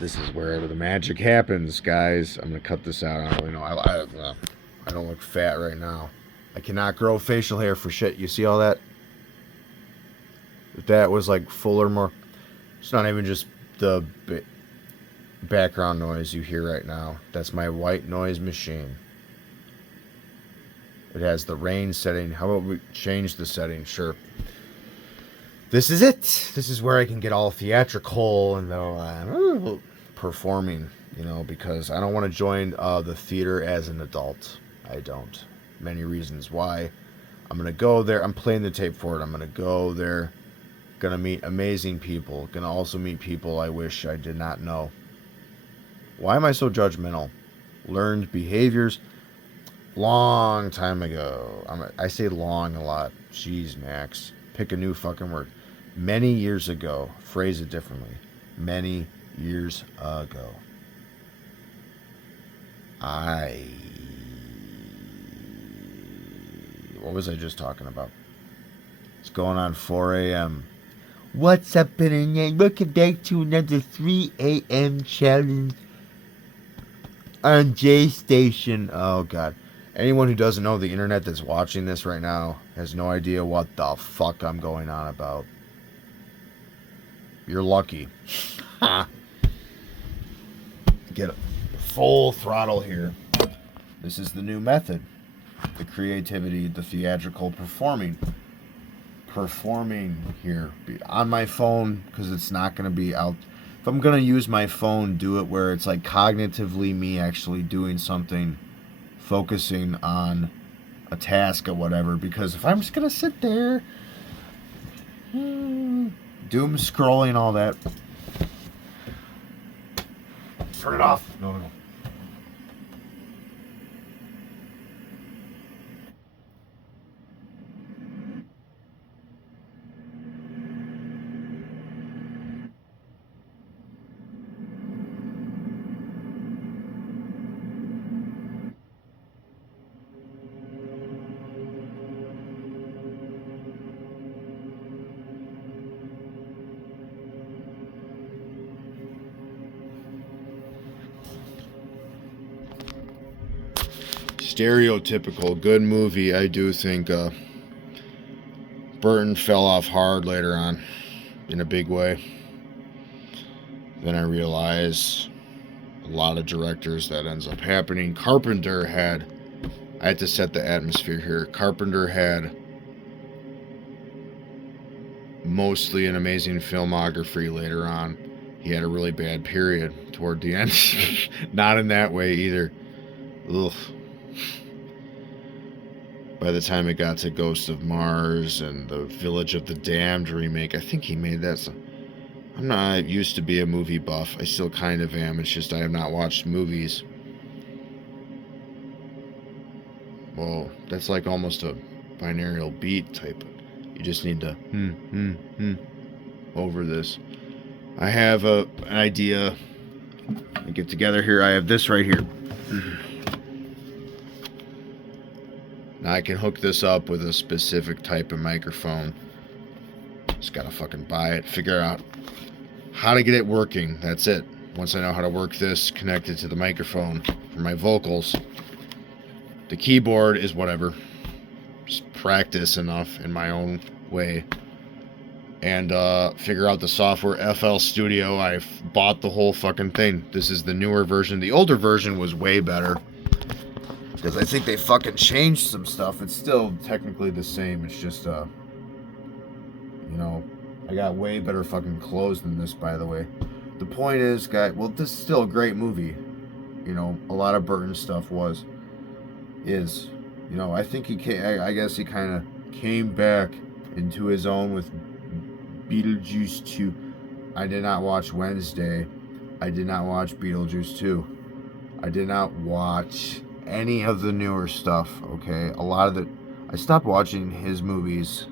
This is where the magic happens, guys. I'm gonna cut this out. I don't really know. I don't look fat right now. I cannot grow facial hair for shit. You see all that? If that was like fuller, more. It's not even just the background noise you hear right now. That's my white noise machine. It has the rain setting. How about we change the setting? Sure. This is it. This is where I can get all theatrical and performing, because I don't want to join the theater as an adult. I don't. Many reasons why. I'm going to go there. I'm playing the tape for it. I'm going to go there. Going to meet amazing people. Going to also meet people I wish I did not know. Why am I so judgmental? Learned behaviors. Long time ago. I say long a lot. Jeez, Max. Pick a new fucking word. Many years ago. Phrase it differently. Many years ago. What was I just talking about? It's going on 4 a.m. What's up, Internet? Welcome back to another 3 a.m. challenge on J Station. Oh, God. Anyone who doesn't know the internet that's watching this right now has no idea what the fuck I'm going on about. You're lucky. Get full throttle here. This is the new method. The creativity, the theatrical performing here on my phone, because it's not going to be out. If I'm going to use my phone, do it where it's like cognitively me actually doing something, focusing on a task or whatever, because if I'm just going to sit there doom scrolling, all that, turn it off. No. Stereotypical good movie. I do think Burton fell off hard later on in a big way. Then I realized a lot of directors that ends up happening. I had to set the atmosphere here. Carpenter had mostly an amazing filmography later on. He had a really bad period toward the end. Not in that way either. Ugh. By the time it got to Ghost of Mars and the Village of the Damned remake, I think he made that. I'm not used to be a movie buff. I still kind of am. It's just I have not watched movies. Well, that's like almost a binaural beat type. You just need to over this. I have an idea. I get together here. I have this right here. Now I can hook this up with a specific type of microphone. Just gotta fucking buy it, figure out how to get it working. That's it. Once I know how to work this, connect it to the microphone for my vocals. The keyboard is whatever. Just practice enough in my own way. And figure out the software. FL Studio. I've bought the whole fucking thing. This is the newer version. The older version was way better, because I think they fucking changed some stuff. It's still technically the same. It's just, I got way better fucking clothes than this, by the way. The point is, guys, well, this is still a great movie. A lot of Burton stuff is. I think I guess he kind of came back into his own with Beetlejuice 2. I did not watch Wednesday. I did not watch Beetlejuice 2. I did not watch any of the newer stuff, okay? I stopped watching his movies.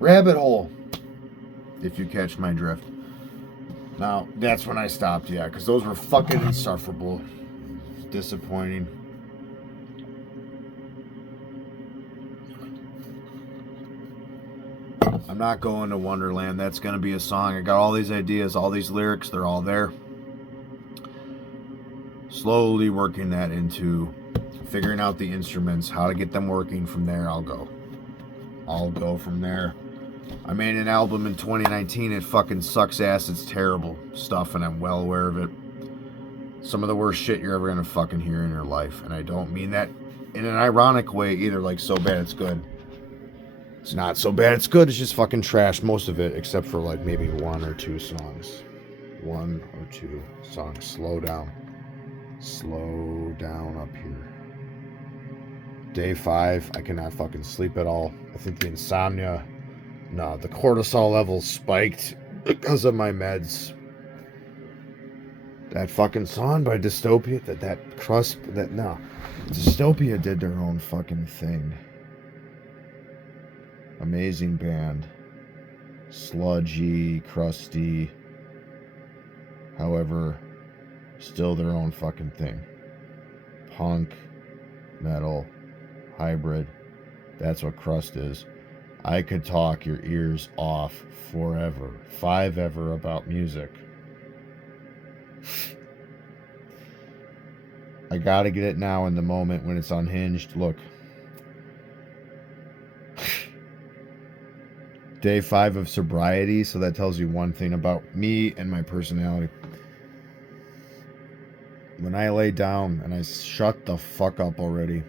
Rabbit hole, if you catch my drift. Now, that's when I stopped, yeah, because those were fucking insufferable. Disappointing. I'm not going to Wonderland. That's going to be a song. I got all these ideas, all these lyrics. They're all there. Slowly working that into figuring out the instruments, how to get them working. From there, I'll go from there. I made an album in 2019. It fucking sucks ass. It's terrible stuff, and I'm well aware of it. Some of the worst shit you're ever going to fucking hear in your life. And I don't mean that in an ironic way either, like so bad it's good. It's not so bad it's good. It's just fucking trash, most of it, except for like maybe 1 or 2 songs. 1 or 2 songs. Slow down. Slow down up here. Day 5, I cannot fucking sleep at all. I think the insomnia, no, the cortisol levels spiked because of my meds. That fucking song by Dystopia, Dystopia did their own fucking thing. Amazing band. Sludgy, crusty. However, still their own fucking thing. Punk, metal, hybrid. That's what crust is. I could talk your ears off forever. 5 ever about music. I gotta get it now in the moment when it's unhinged. Look. Day 5 of sobriety, so that tells you one thing about me and my personality. When I lay down and I shut the fuck up already.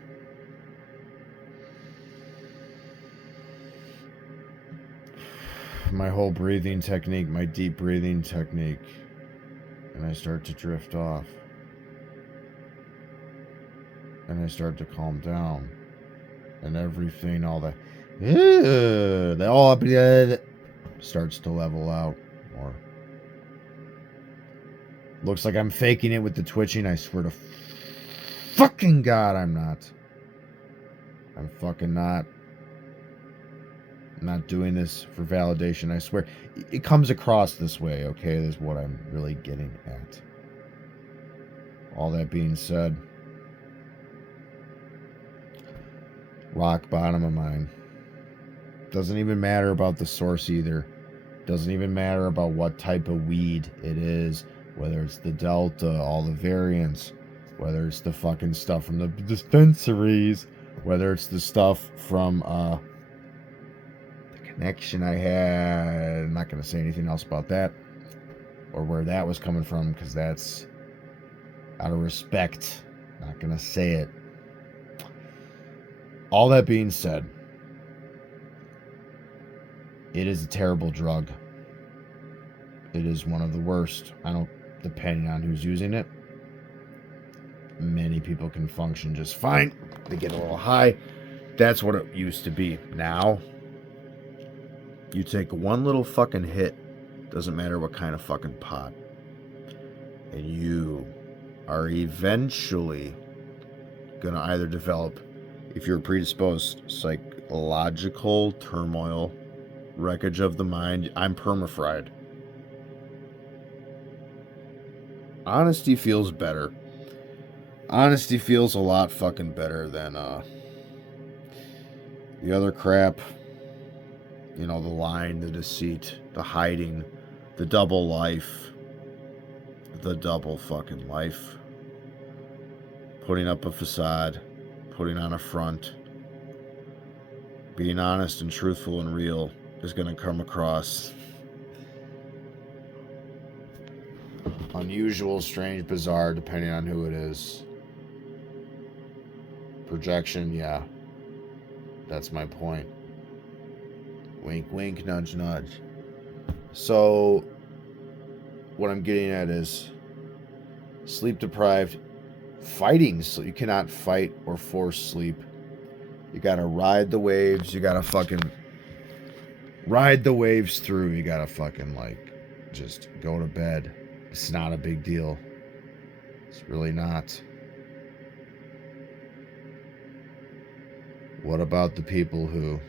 My whole breathing technique, my deep breathing technique, and I start to drift off. And I start to calm down. And everything, all that all up starts to level out more. Looks like I'm faking it with the twitching. I swear to fucking God, I'm not. I'm fucking not. I'm not doing this for validation. I swear. It comes across this way, okay? This is what I'm really getting at. All that being said, rock bottom of mine. Doesn't even matter about the source either. Doesn't even matter about what type of weed it is. Whether it's the Delta, all the variants. Whether it's the fucking stuff from the dispensaries. Whether it's the stuff from the connection I had. I'm not going to say anything else about that. Or where that was coming from, because that's out of respect. Not going to say it. All that being said, it is a terrible drug. It is one of the worst. Depending on who's using it. Many people can function just fine. They get a little high. That's what it used to be. Now, you take one little fucking hit, doesn't matter what kind of fucking pot, and you are eventually gonna either develop, if you're predisposed, psychological turmoil, wreckage of the mind. I'm perma-fried. Honesty feels better. Honesty feels a lot fucking better than the other crap. You know, the lying, the deceit, the hiding, the double life. The double fucking life. Putting up a facade. Putting on a front. Being honest and truthful and real is going to come across unusual, strange, bizarre, depending on who it is. Projection, yeah. That's my point. Wink, wink, nudge, nudge. So, what I'm getting at is sleep deprived, fighting. So you cannot fight or force sleep. You gotta ride the waves. You gotta fucking ride the waves through. You gotta fucking just go to bed. It's not a big deal. It's really not. What about the people who,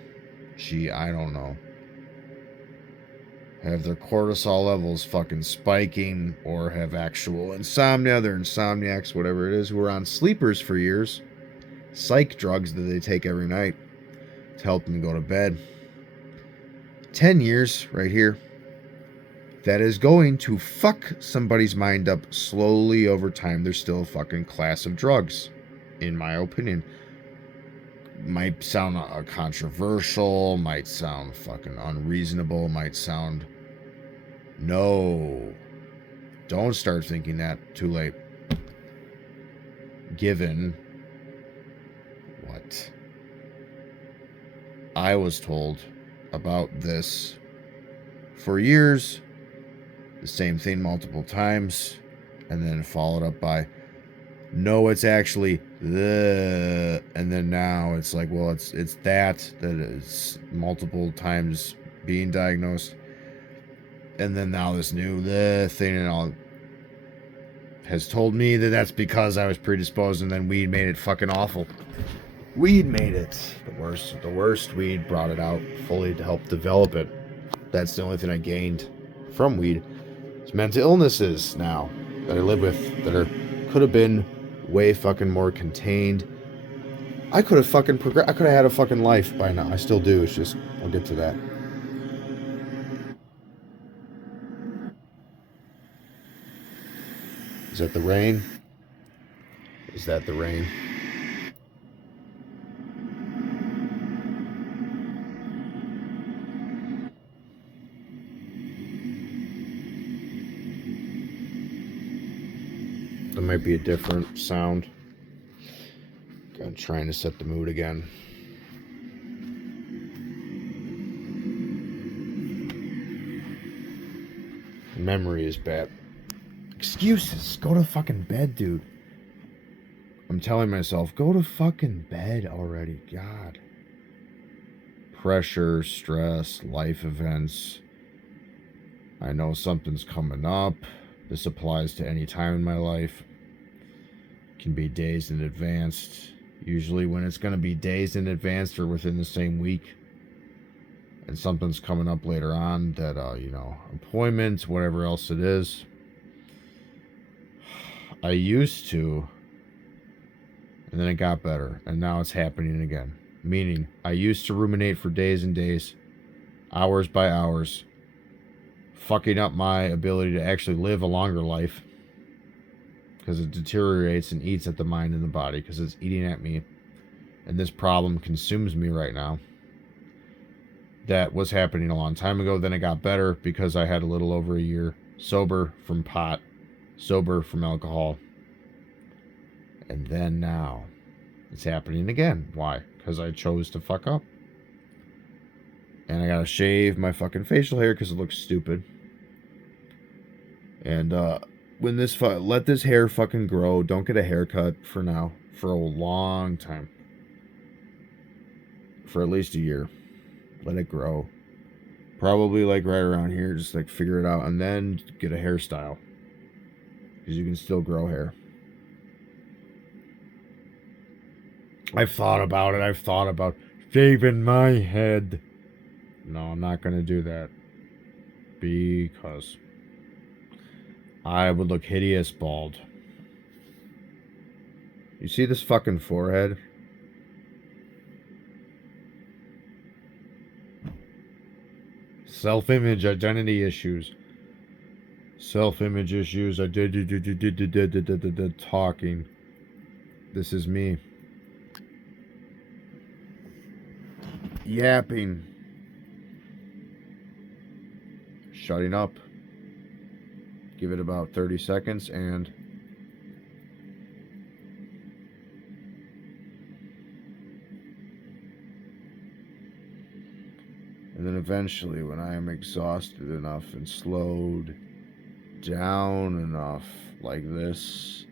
I don't know, have their cortisol levels fucking spiking or have actual insomnia, they're insomniacs, whatever it is, who are on sleepers for years, psych drugs that they take every night to help them go to bed, 10 years right here. That is going to fuck somebody's mind up slowly over time. There's still a fucking class of drugs, in my opinion. Might sound controversial, might sound fucking unreasonable, might sound... No. Don't start thinking that. Too late. Given what I was told about this for years, the same thing multiple times, and then followed up by, no, it's actually the, and then now it's like, well, it's that is multiple times being diagnosed, and then now this new the thing and all has told me that that's because I was predisposed, and then weed made it fucking awful. Weed made it the worst. Weed brought it out fully to help develop it. That's the only thing I gained from weed. It's mental illnesses now that I live with that could have been way fucking more contained. I could have fucking I could have had a fucking life by now. I still do. It's just, I'll get to that. Is that the rain? Is that the rain? That might be a different sound. I'm trying to set the mood again. Memory is bad. Excuses. Go to fucking bed, dude. I'm telling myself, go to fucking bed already. God. Pressure, stress, life events. I know something's coming up. This applies to any time in my life. It can be days in advance. Usually when it's going to be days in advance or within the same week. And something's coming up later on that, appointments, whatever else it is. I used to, and then it got better, and now it's happening again. Meaning, I used to ruminate for days and days, hours by hours, fucking up my ability to actually live a longer life, because it deteriorates and eats at the mind and the body, because it's eating at me, and this problem consumes me right now. That was happening a long time ago. Then it got better because I had a little over a year sober from pot, sober from alcohol. And then now it's happening again. Why? Because I chose to fuck up. And I gotta shave my fucking facial hair because it looks stupid. And when this let this hair fucking grow. Don't get a haircut for now. For a long time. For at least a year. Let it grow. Probably like right around here. Just like figure it out. And then get a hairstyle. Because you can still grow hair. I've thought about it. I've thought about shaving my head. No, I'm not going to do that. Because I would look hideous bald. You see this fucking forehead? Self-image, identity issues. Self-image issues. I did talking. This is me. Yapping. Shutting up. Give it about 30 seconds and then eventually when I am exhausted enough and slowed down enough like this,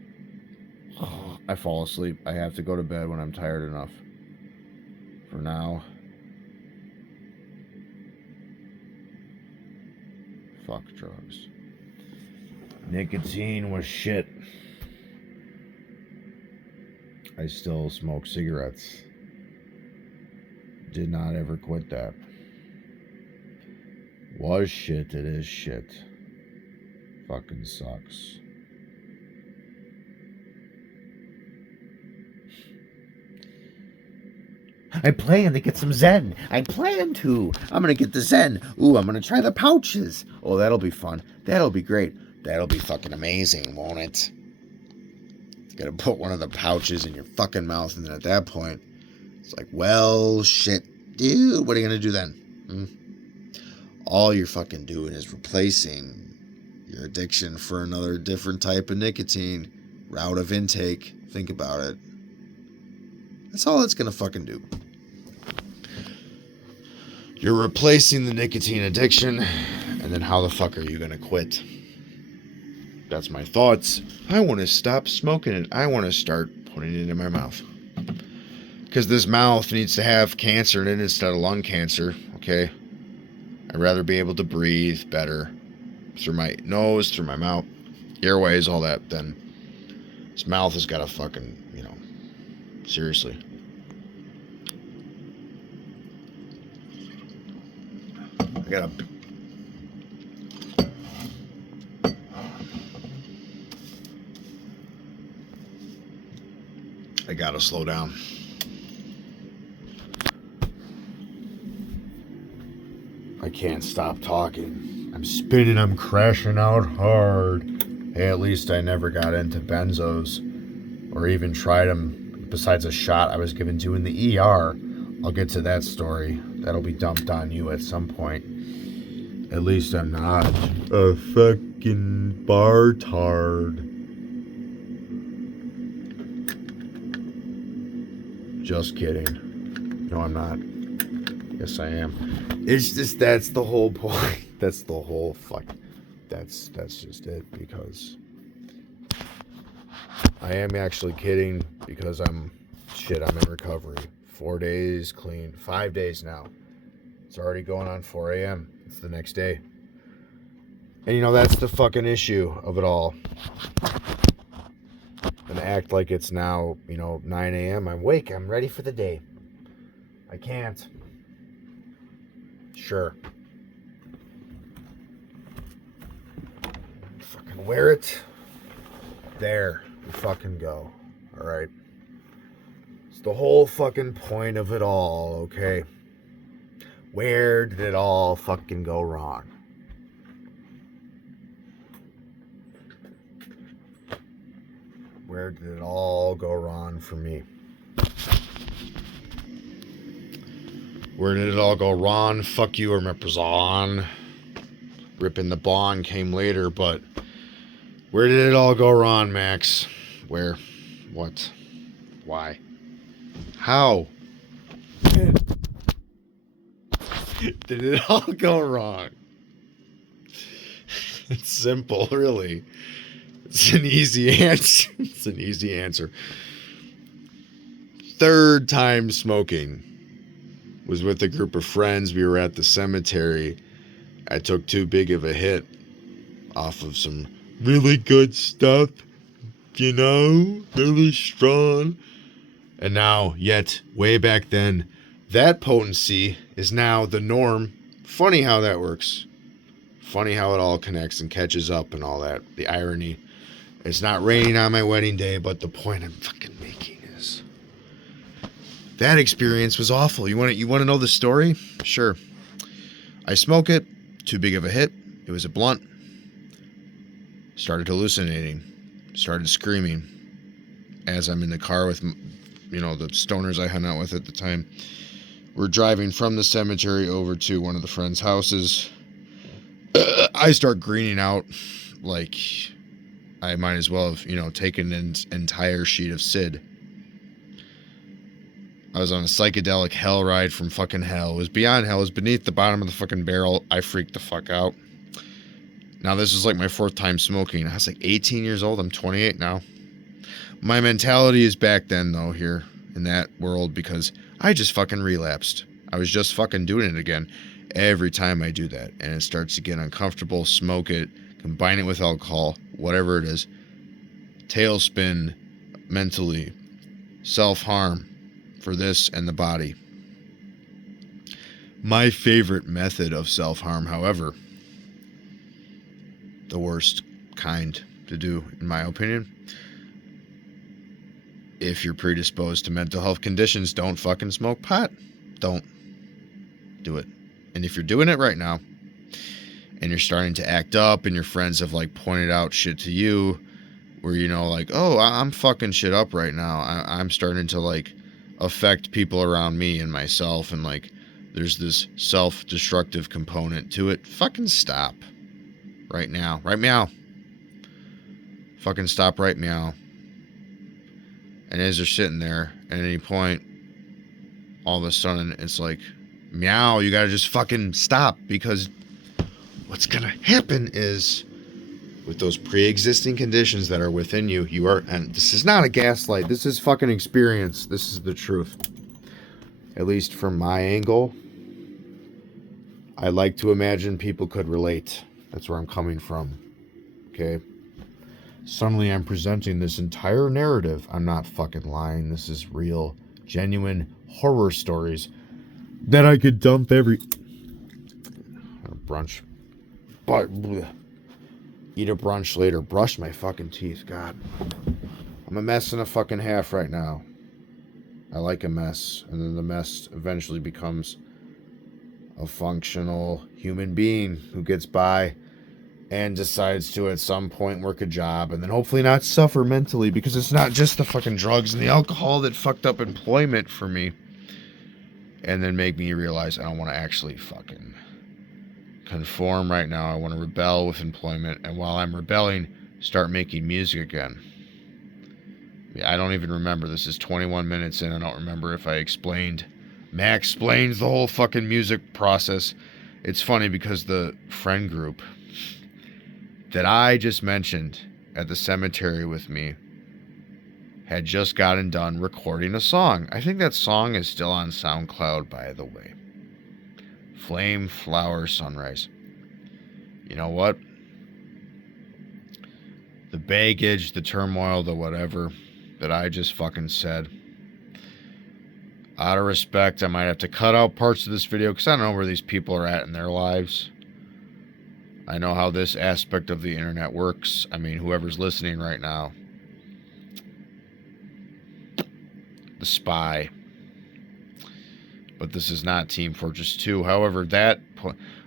I fall asleep. I have to go to bed when I'm tired enough. For now, fuck drugs. Nicotine was shit. I still smoke cigarettes. Did not ever quit that. Was shit, it is shit. Fucking sucks. I plan to get some Zen. I plan to. I'm going to get the Zen. Ooh, I'm going to try the pouches. Oh, that'll be fun. That'll be great. That'll be fucking amazing, won't it? You got to put one of the pouches in your fucking mouth, and then at that point, it's like, well, shit, dude, what are you going to do then? All you're fucking doing is replacing your addiction for another different type of nicotine route of intake. Think about it. That's all it's going to fucking do. You're replacing the nicotine addiction, and then how the fuck are you going to quit? That's my thoughts. I want to stop smoking it. I want to start putting it in my mouth. Because this mouth needs to have cancer in it instead of lung cancer, okay? I'd rather be able to breathe better through my nose, through my mouth, airways, all that, than this mouth has got to fucking, seriously. I gotta slow down. I can't stop talking. I'm spinning, I'm crashing out hard. Hey, at least I never got into benzos or even tried them besides a shot I was given to in the ER. I'll get to that story. That'll be dumped on you at some point. At least I'm not a fucking bartard. Just kidding. No, I'm not. Yes, I am. It's just, that's the whole point. That's the whole fuck. That's just it, because I am actually kidding, because I'm in recovery. 4 days clean. 5 days now. It's already going on 4 a.m. It's the next day. And that's the fucking issue of it all. And act like it's now, 9 a.m. I'm awake. I'm ready for the day. I can't. Sure. Fucking wear it. There. We fucking go. Alright. It's the whole fucking point of it all, okay? Where did it all fucking go wrong? Where did it all go wrong for me? Where did it all go wrong? Fuck you, Represon. Ripping the bong came later, but where did it all go wrong, Max? Where? What? Why? How? Did it all go wrong? It's simple, really. It's an easy answer. It's an easy answer. Third time smoking was with a group of friends. We were at the cemetery. I took too big of a hit off of some really good stuff, really strong. And now, yet, way back then, that potency is now the norm. Funny how that works. Funny how it all connects and catches up and all that. The irony. It's not raining on my wedding day, but the point I'm fucking making is that experience was awful. You want to know the story? Sure. I smoke it. Too big of a hit. It was a blunt. Started hallucinating. Started screaming as I'm in the car with, the stoners I hung out with at the time. We're driving from the cemetery over to one of the friends' houses. I start greening out like I might as well have, taken an entire sheet of Sid. I was on a psychedelic hell ride from fucking hell. It was beyond hell. It was beneath the bottom of the fucking barrel. I freaked the fuck out. Now, this is like my fourth time smoking. I was like 18 years old. I'm 28 now. My mentality is back then, though, here in that world, because I just fucking relapsed. I was just fucking doing it again every time I do that. And it starts to get uncomfortable. Smoke it. Combine it with alcohol. Whatever it is. Tailspin mentally. Self-harm for this and the body. My favorite method of self-harm, however, the worst kind to do, in my opinion, if you're predisposed to mental health conditions, don't fucking smoke pot. Don't do it. And if you're doing it right now and you're starting to act up and your friends have like pointed out shit to you where, you know, like, oh, I'm fucking shit up right now. I'm starting to like affect people around me and myself, and like there's this self-destructive component to it. Fucking stop right now. Right meow. Fucking stop right meow. And as they're sitting there, at any point, all of a sudden, it's like, meow, you gotta just fucking stop, because what's gonna happen is, with those pre-existing conditions that are within you, you are, and this is not a gaslight, this is fucking experience, this is the truth. At least from my angle, I like to imagine people could relate. That's where I'm coming from, okay? Suddenly I'm presenting this entire narrative. I'm not fucking lying. This is real, genuine horror stories that I could dump every brunch. But eat a brunch later. Brush my fucking teeth. God. I'm a mess and a fucking half right now. I like a mess. And then the mess eventually becomes a functional human being who gets by and decides to at some point work a job and then hopefully not suffer mentally, because it's not just the fucking drugs and the alcohol that fucked up employment for me and then make me realize I don't want to actually fucking conform right now. I want to rebel with employment, and while I'm rebelling, start making music again. I don't even remember. This is 21 minutes in. I don't remember if I explained. Max explains the whole fucking music process. It's funny because the friend group that I just mentioned at the cemetery with me had just gotten done recording a song. I think that song is still on SoundCloud, by the way. Flame, Flower, Sunrise. You know what? The baggage, the turmoil, the whatever that I just fucking said. Out of respect, I might have to cut out parts of this video because I don't know where these people are at in their lives. I know how this aspect of the internet works. I mean, whoever's listening right now. The spy. But this is not Team Fortress 2. However,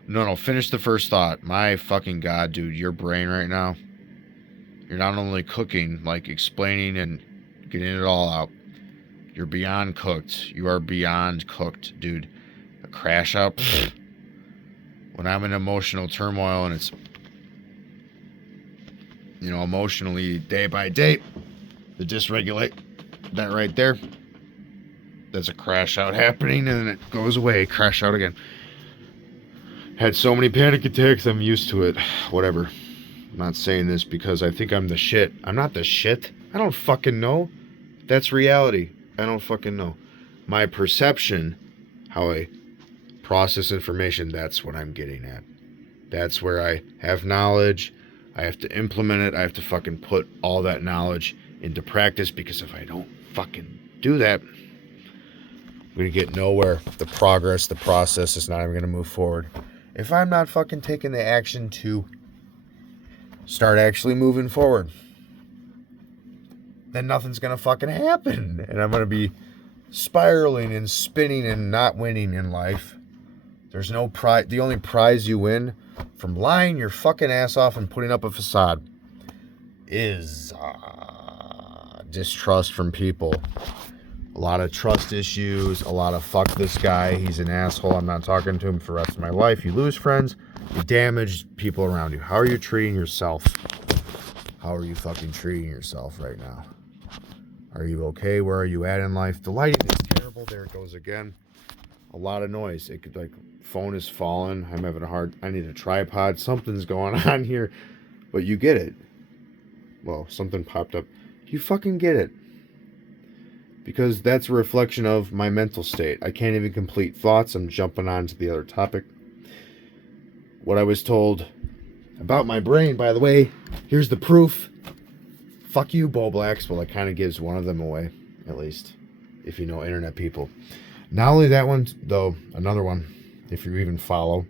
no, finish the first thought. My fucking God, dude, your brain right now. You're not only cooking, like explaining and getting it all out. You're beyond cooked. You are beyond cooked, dude. A crash out. When I'm in emotional turmoil and it's, you know, emotionally day by day, the dysregulate, that right there, there's a crash out happening and then it goes away, crash out again. Had so many panic attacks, I'm used to it. Whatever. I'm not saying this because I think I'm the shit. I'm not the shit. I don't fucking know. That's reality. I don't fucking know. My perception, how I process information, that's what I'm getting at. That's where I have knowledge. I have to implement it. I have to fucking put all that knowledge into practice, because if I don't fucking do that, I'm going to get nowhere. The progress, the process is not even going to move forward. If I'm not fucking taking the action to start actually moving forward, then nothing's going to fucking happen. And I'm going to be spiraling and spinning and not winning in life. There's no prize. The only prize you win from lying your fucking ass off and putting up a facade is distrust from people. A lot of trust issues, a lot of fuck this guy, he's an asshole, I'm not talking to him for the rest of my life. You lose friends, you damage people around you. How are you treating yourself? How are you fucking treating yourself right now? Are you okay? Where are you at in life? The lighting is terrible. There it goes again. A lot of noise. It could, like, phone is falling. I'm having I need a tripod. Something's going on here. But you get it. Well, something popped up. You fucking get it. Because that's a reflection of my mental state. I can't even complete thoughts. I'm jumping on to the other topic. What I was told about my brain, by the way, here's the proof. Fuck you, Bo Blacks. Well, it kind of gives one of them away, at least, if you know internet people. Not only that one, though, another one, if you even follow,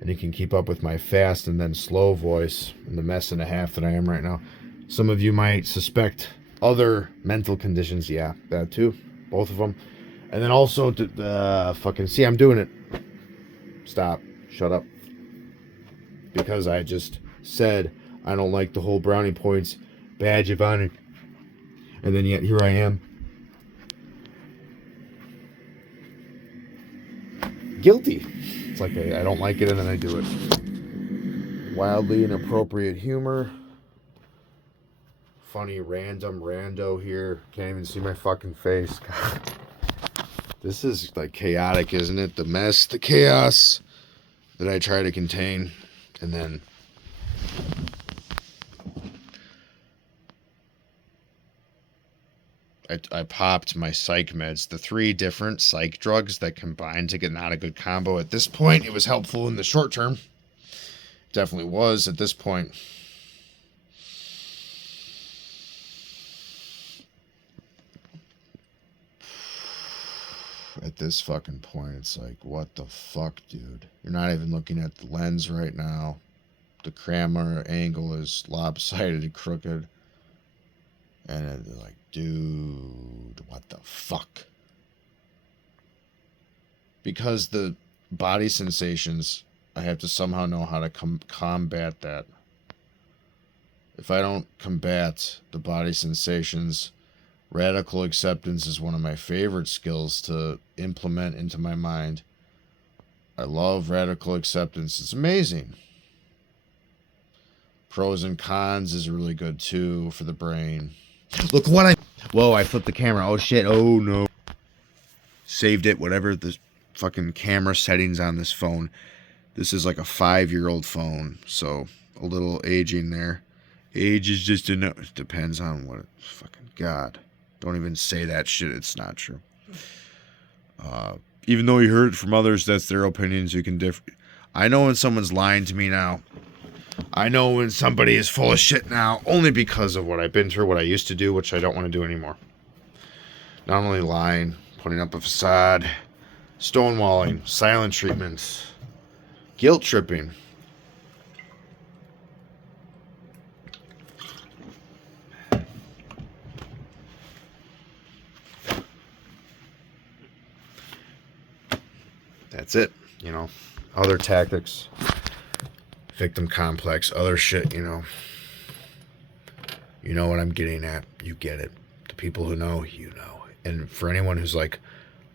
and you can keep up with my fast and then slow voice and the mess and a half that I am right now. Some of you might suspect other mental conditions. Yeah, that too. Both of them. And then also, fucking, see, I'm doing it. Stop. Shut up. Because I just said I don't like the whole brownie points badge of honor. And then yet here I am. Guilty. It's like I don't like it and then I do it. Wildly inappropriate humor. Funny random rando here. Can't even see my fucking face. God. This is like chaotic, isn't it? The mess, the chaos that I try to contain. And then I popped my psych meds, the 3 different psych drugs that combined to get not a good combo. At this point, it was helpful in the short term. Definitely was at this point. At this fucking point, it's like, what the fuck, dude? You're not even looking at the lens right now. The camera angle is lopsided, crooked. And it's like, dude, what the fuck? Because the body sensations, I have to somehow know how to combat that. If I don't combat the body sensations, radical acceptance is one of my favorite skills to implement into my mind. I love radical acceptance. It's amazing. Pros and cons is really good too for the brain. Look what I... Whoa, I flipped the camera. Oh shit, oh no. Saved it, whatever the fucking camera settings on this phone. This is like a 5-year-old phone, so a little aging there. Age is just enough. It depends on what... Fucking God. Don't even say that shit. It's not true. Even though you heard it from others, that's their opinions. You can differ. I know when someone's lying to me now. I know when somebody is full of shit now, only because of what I've been through, what I used to do, which I don't want to do anymore. Not only lying, putting up a facade, stonewalling, silent treatment, guilt tripping. That's it, you know. Other tactics, victim complex, other shit, you know. You know what I'm getting at. You get it. The people who know, you know. And for anyone who's like,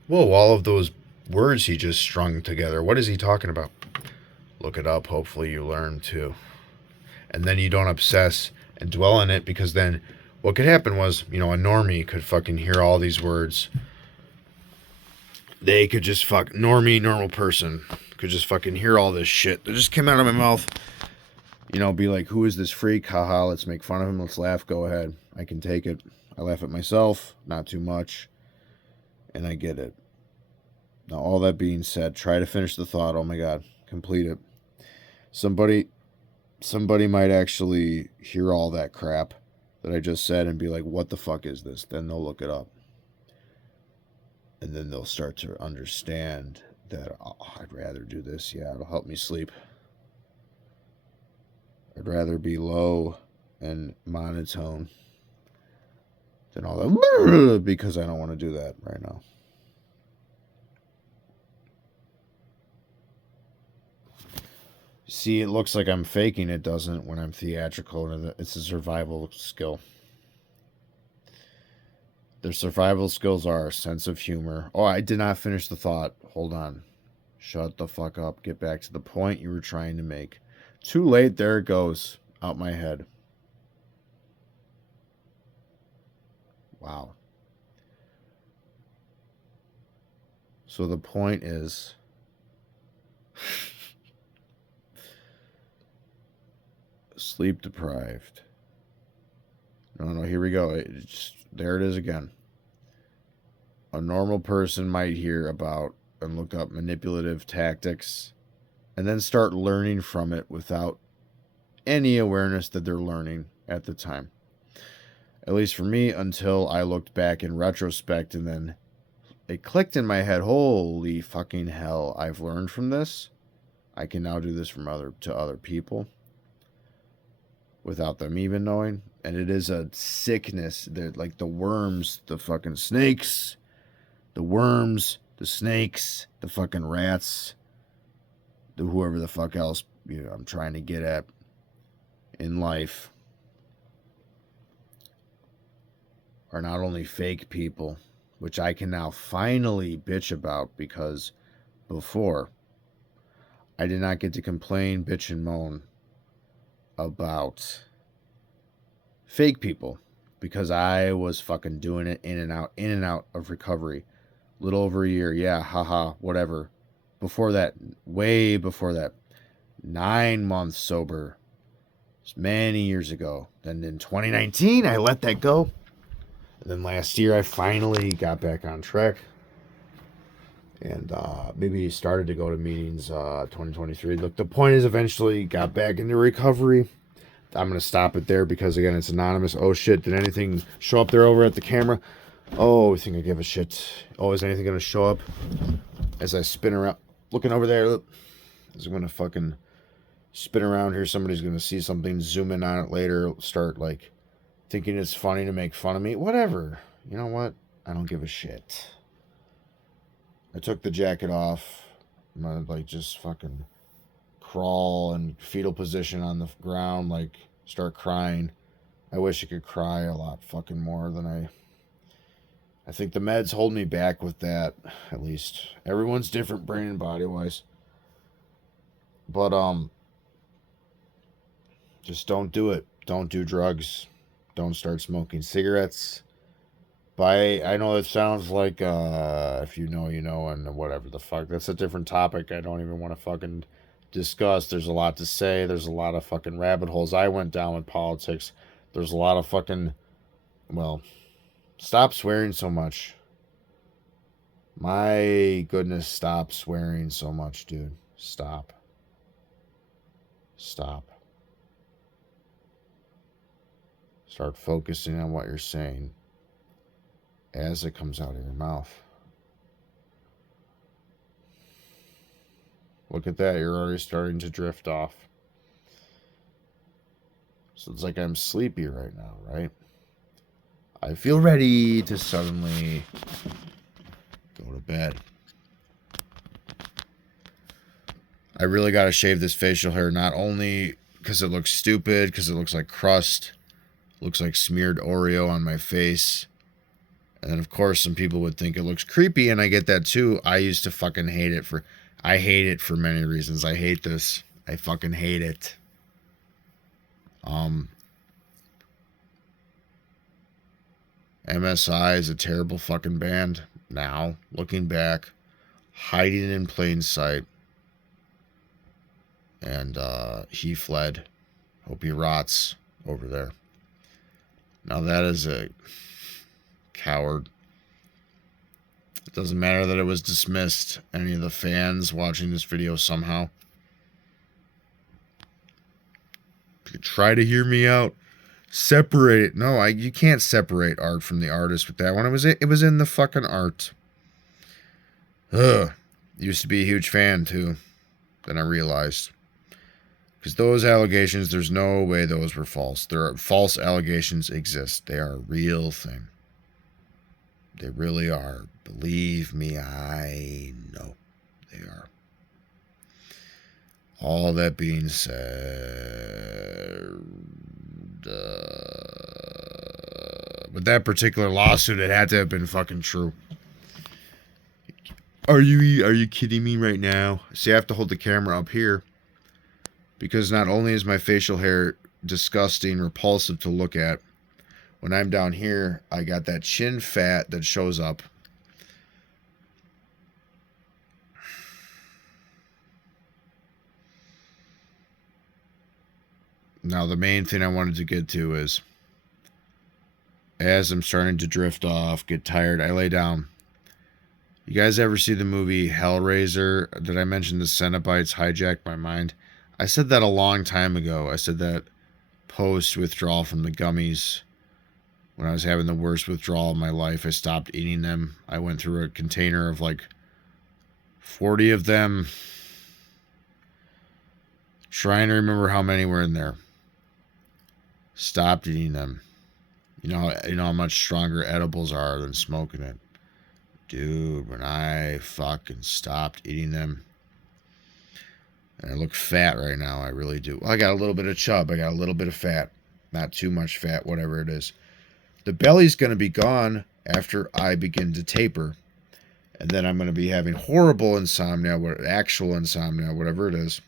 whoa, all of those words he just strung together, what is he talking about? Look it up. Hopefully you learn too. And then you don't obsess and dwell on it, because then what could happen was, you know, a normie could fucking hear all these words. They could just normal person could just fucking hear all this shit that just came out of my mouth. You know, be like, who is this freak? Haha, let's make fun of him. Let's laugh. Go ahead. I can take it. I laugh at myself, not too much. And I get it. Now, all that being said, try to finish the thought. Oh my God, complete it. Somebody might actually hear all that crap that I just said and be like, what the fuck is this? Then they'll look it up. And then they'll start to understand that, oh, I'd rather do this. Yeah, it'll help me sleep. I'd rather be low and monotone than all that, because I don't want to do that right now. See, it looks like I'm faking. It doesn't when I'm theatrical. It's a survival skill. Their survival skills are sense of humor. Oh, I did not finish the thought. Hold on. Shut the fuck up. Get back to the point you were trying to make. Too late. There it goes. Out my head. Wow. So the point is... sleep deprived. No, here we go. There it is again. A normal person might hear about and look up manipulative tactics and then start learning from it without any awareness that they're learning at the time. At least for me, until I looked back in retrospect and then it clicked in my head, holy fucking hell, I've learned from this. I can now do this to other people. without them even knowing. And it is a sickness. They're like the worms, the fucking snakes, the worms, the snakes, the fucking rats, the whoever the fuck else I'm trying to get at in life are not only fake people, which I can now finally bitch about, because before I did not get to complain, bitch, and moan about fake people because I was fucking doing it in and out of recovery. A little over a year, yeah, haha, whatever. Before that, way before that, 9 months sober. It's many years ago. Then in 2019, I let that go. And then last year, I finally got back on track. And maybe started to go to meetings 2023. Look, the point is eventually got back into recovery. I'm going to stop it there because, again, it's anonymous. Oh, shit. Did anything show up there over at the camera? Oh, I think I give a shit. Oh, is anything going to show up as I spin around? Looking over there. Look. As I'm going to fucking spin around here, somebody's going to see something, zoom in on it later, start, like, thinking it's funny to make fun of me. Whatever. You know what? I don't give a shit. I took the jacket off. I'm going to, like, just fucking crawl in fetal position on the ground, like, start crying. I wish I could cry a lot fucking more than I think the meds hold me back with that, at least. Everyone's different brain and body wise. But just don't do it. Don't do drugs. Don't start smoking cigarettes. I know it sounds like if you know, you know, and whatever the fuck. That's a different topic I don't even want to fucking discuss. There's a lot to say. There's a lot of fucking rabbit holes I went down with politics. There's a lot of fucking, well, stop swearing so much. My goodness, stop swearing so much, dude. Stop. Stop. Start focusing on what you're saying as it comes out of your mouth. Look at that. You're already starting to drift off. So it's like I'm sleepy right now, right? I feel ready to suddenly go to bed. I really got to shave this facial hair, not only because it looks stupid, because it looks like crust, looks like smeared Oreo on my face. And then, of course, some people would think it looks creepy, and I get that too. I used to fucking hate it for many reasons. I hate this. I fucking hate it. MSI is a terrible fucking band. Now, looking back, hiding in plain sight. And he fled. Hope he rots over there. Now that is a coward. It doesn't matter that it was dismissed. Any of the fans watching this video somehow, if you try to hear me out, separate it. No, you can't separate art from the artist with that one. It was in the fucking art. Ugh. Used to be a huge fan too. Then I realized. Because those allegations, there's no way those were false. There are false allegations exist. They are a real thing. They really are. Believe me, I know they are. All that being said, with that particular lawsuit, it had to have been fucking true. Are you kidding me right now? See, I have to hold the camera up here. Because not only is my facial hair disgusting, repulsive to look at, when I'm down here, I got that chin fat that shows up. Now, the main thing I wanted to get to is, as I'm starting to drift off, get tired, I lay down. You guys ever see the movie Hellraiser? Did I mention the Cenobites hijacked my mind? I said that a long time ago. I said that post-withdrawal from the gummies. When I was having the worst withdrawal of my life, I stopped eating them. I went through a container of like 40 of them. Trying to remember how many were in there. Stopped eating them. You know how much stronger edibles are than smoking it. Dude, when I fucking stopped eating them, and I look fat right now, I really do. Well, I got a little bit of chub, I got a little bit of fat. Not too much fat, whatever it is. The belly's going to be gone after I begin to taper. And then I'm going to be having horrible insomnia, actual insomnia, whatever it is.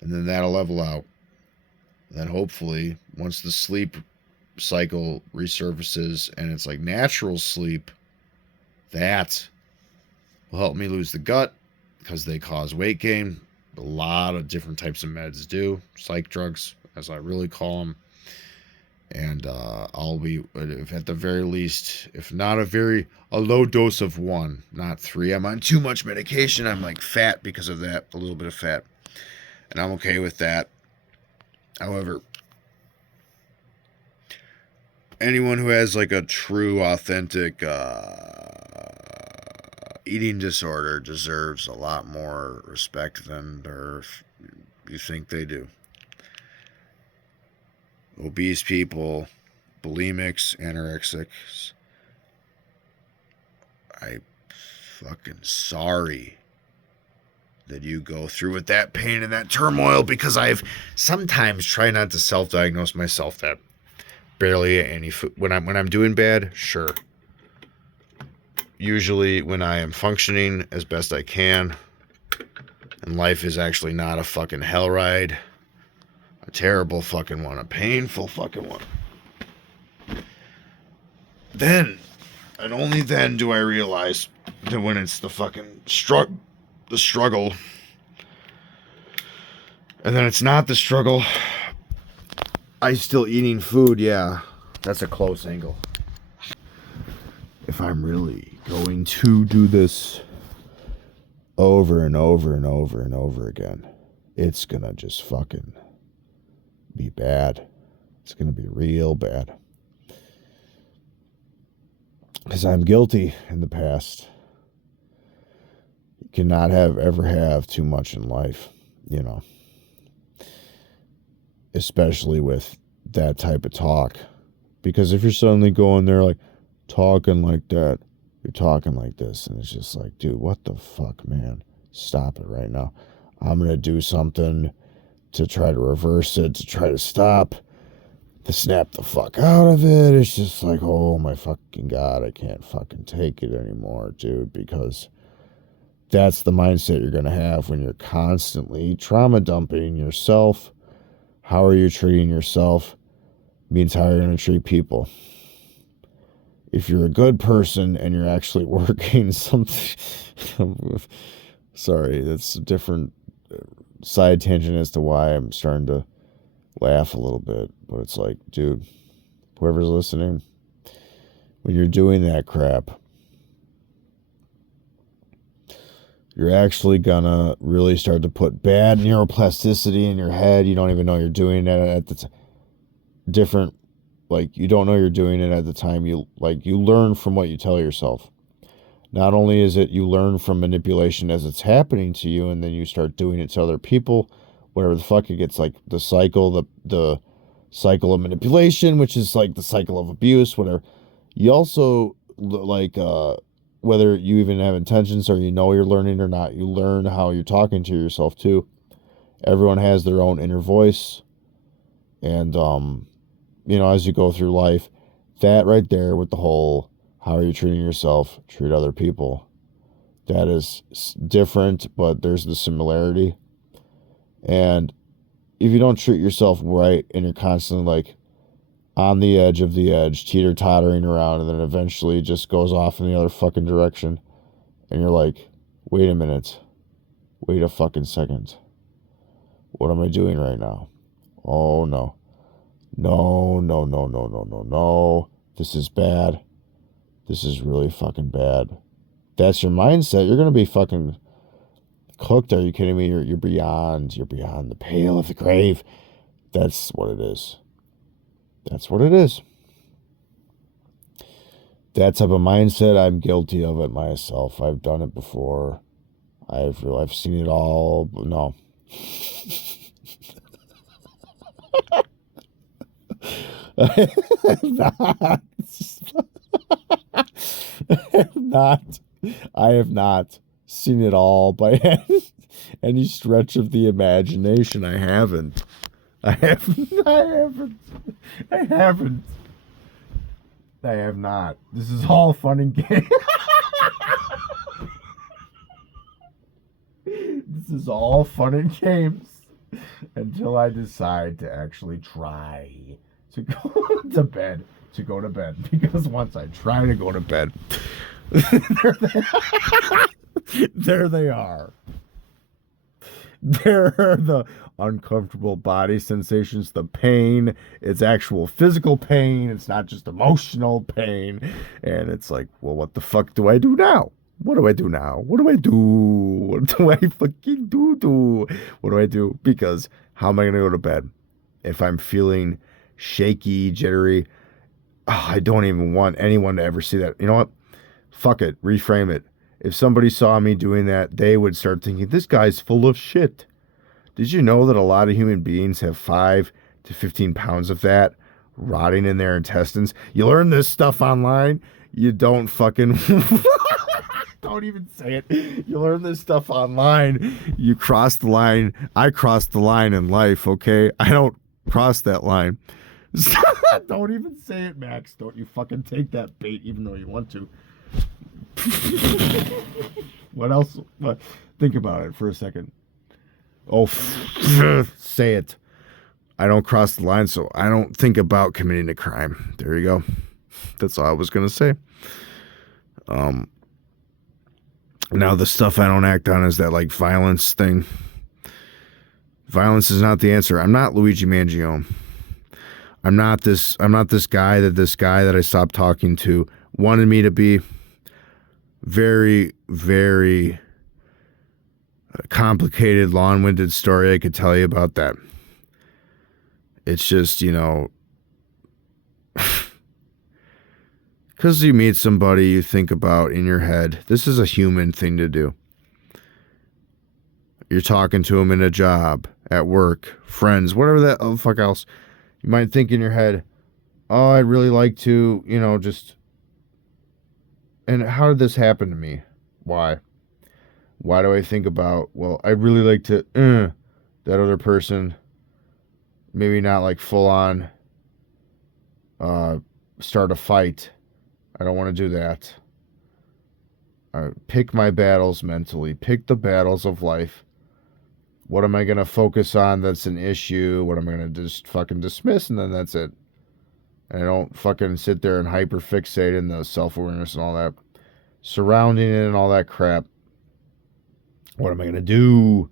And then that'll level out. And then hopefully, once the sleep cycle resurfaces and it's like natural sleep, that will help me lose the gut because they cause weight gain. A lot of different types of meds do. Psych drugs, as I really call them. And I'll be, if at the very least, if not a low dose of 1, not 3. I'm on too much medication. I'm like fat because of that, a little bit of fat. And I'm okay with that. However, anyone who has like a true, authentic eating disorder deserves a lot more respect than you think they do. Obese people, bulimics, anorexics. I'm fucking sorry that you go through with that pain and that turmoil, because I've sometimes tried not to self-diagnose myself that barely any food. When I'm doing bad, sure. Usually when I am functioning as best I can and life is actually not a fucking hell ride, a terrible fucking one, a painful fucking one, then, and only then, do I realize that when it's the fucking struggle, and then it's not the struggle, I still eating food, yeah, that's a close angle. If I'm really going to do this over and over and over and over again, it's gonna just fucking be bad. It's gonna be real bad. Because I'm guilty in the past. You cannot ever have too much in life, you know. Especially with that type of talk. Because if you're suddenly going there like talking like that, you're talking like this, and it's just like, dude, what the fuck, man? Stop it right now. I'm gonna do something to try to reverse it, to try to stop, to snap the fuck out of it. It's just like, oh my fucking God, I can't fucking take it anymore, dude, because that's the mindset you're gonna have when you're constantly trauma dumping yourself. How are you treating yourself means how you're gonna treat people. If you're a good person and you're actually working something, sorry, that's a different side tangent as to why I'm starting to laugh a little bit, but it's like, dude, whoever's listening, when you're doing that crap, you're actually gonna really start to put bad neuroplasticity in your head. You don't even know you're doing it at the different, like, you don't know you're doing it at the time. You learn from what you tell yourself. Not only is it you learn from manipulation as it's happening to you, and then you start doing it to other people, whatever the fuck, it gets like the cycle of manipulation, which is like the cycle of abuse, whatever. You also, like, whether you even have intentions or you know you're learning or not, you learn how you're talking to yourself too. Everyone has their own inner voice. And, as you go through life, that right there with the whole, how are you treating yourself, treat other people, that is different, but there's the similarity. And if you don't treat yourself right and you're constantly like on the edge of the edge, teeter-tottering around, and then eventually it just goes off in the other fucking direction, and you're like, wait a minute, wait a fucking second, what am I doing right now? Oh no, no, this is bad, this is really fucking bad. That's your mindset. You're gonna be fucking cooked. Are you kidding me? You're beyond the pale of the grave. That's what it is. That's what it is. That type of mindset, I'm guilty of it myself. I've done it before. I've seen it all. But no. I have not seen it all by any stretch of the imagination. I haven't. I haven't. I haven't. I haven't. I have not. This is all fun and games. This is all fun and games until I decide to actually try to go to bed. Because once I try to go to bed, there they are. There are the uncomfortable body sensations, the pain. It's actual physical pain. It's not just emotional pain. And it's like, well, what the fuck do I do now? What do I do now? What do I do? What do I fucking do? What do I do? Because how am I going to go to bed if I'm feeling shaky, jittery? Oh, I don't even want anyone to ever see that. You know what? Fuck it. Reframe it. If somebody saw me doing that, they would start thinking, this guy's full of shit. Did you know that a lot of human beings have 5 to 15 pounds of that rotting in their intestines? You learn this stuff online. You don't fucking... Don't even say it. You learn this stuff online. You cross the line. I crossed the line in life, okay? I don't cross that line. Don't even say it, Max. Don't you fucking take that bait even though you want to. What else? Think about it for a second. Oh, say it. I don't cross the line, so I don't think about committing a crime. There you go. That's all I was going to say. Now the stuff I don't act on is that like violence thing. Violence is not the answer. I'm not Luigi Mangione. I'm not this guy that I stopped talking to wanted me to be. Very, very complicated, long-winded story I could tell you about that. It's just, you know, because you meet somebody you think about in your head. This is a human thing to do. You're talking to them in a job, at work, friends, whatever that fuck else. You might think in your head, oh, I'd really like to, you know, just... And how did this happen to me? Why? Why do I think about, well, I'd really like to, that other person, maybe not like full on, start a fight. I don't want to do that. Pick my battles mentally. Pick the battles of life. What am I going to focus on that's an issue? What am I going to just fucking dismiss? And then that's it. And I don't fucking sit there and hyperfixate in the self-awareness and all that. Surrounding it and all that crap. What am I going to do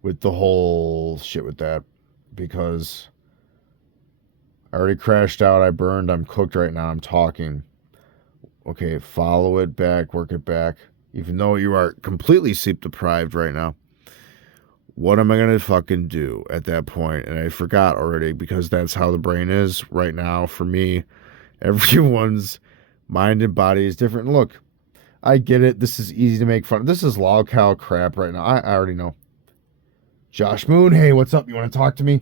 with the whole shit with that? Because I already crashed out. I burned. I'm cooked right now. I'm talking. Okay, follow it back. Work it back. Even though you are completely sleep deprived right now. What am I going to fucking do at that point? And I forgot already because that's how the brain is right now for me. Everyone's mind and body is different. Look, I get it. This is easy to make fun of. This is lol cow crap right now. I already know. Josh Moon, hey, what's up? You want to talk to me?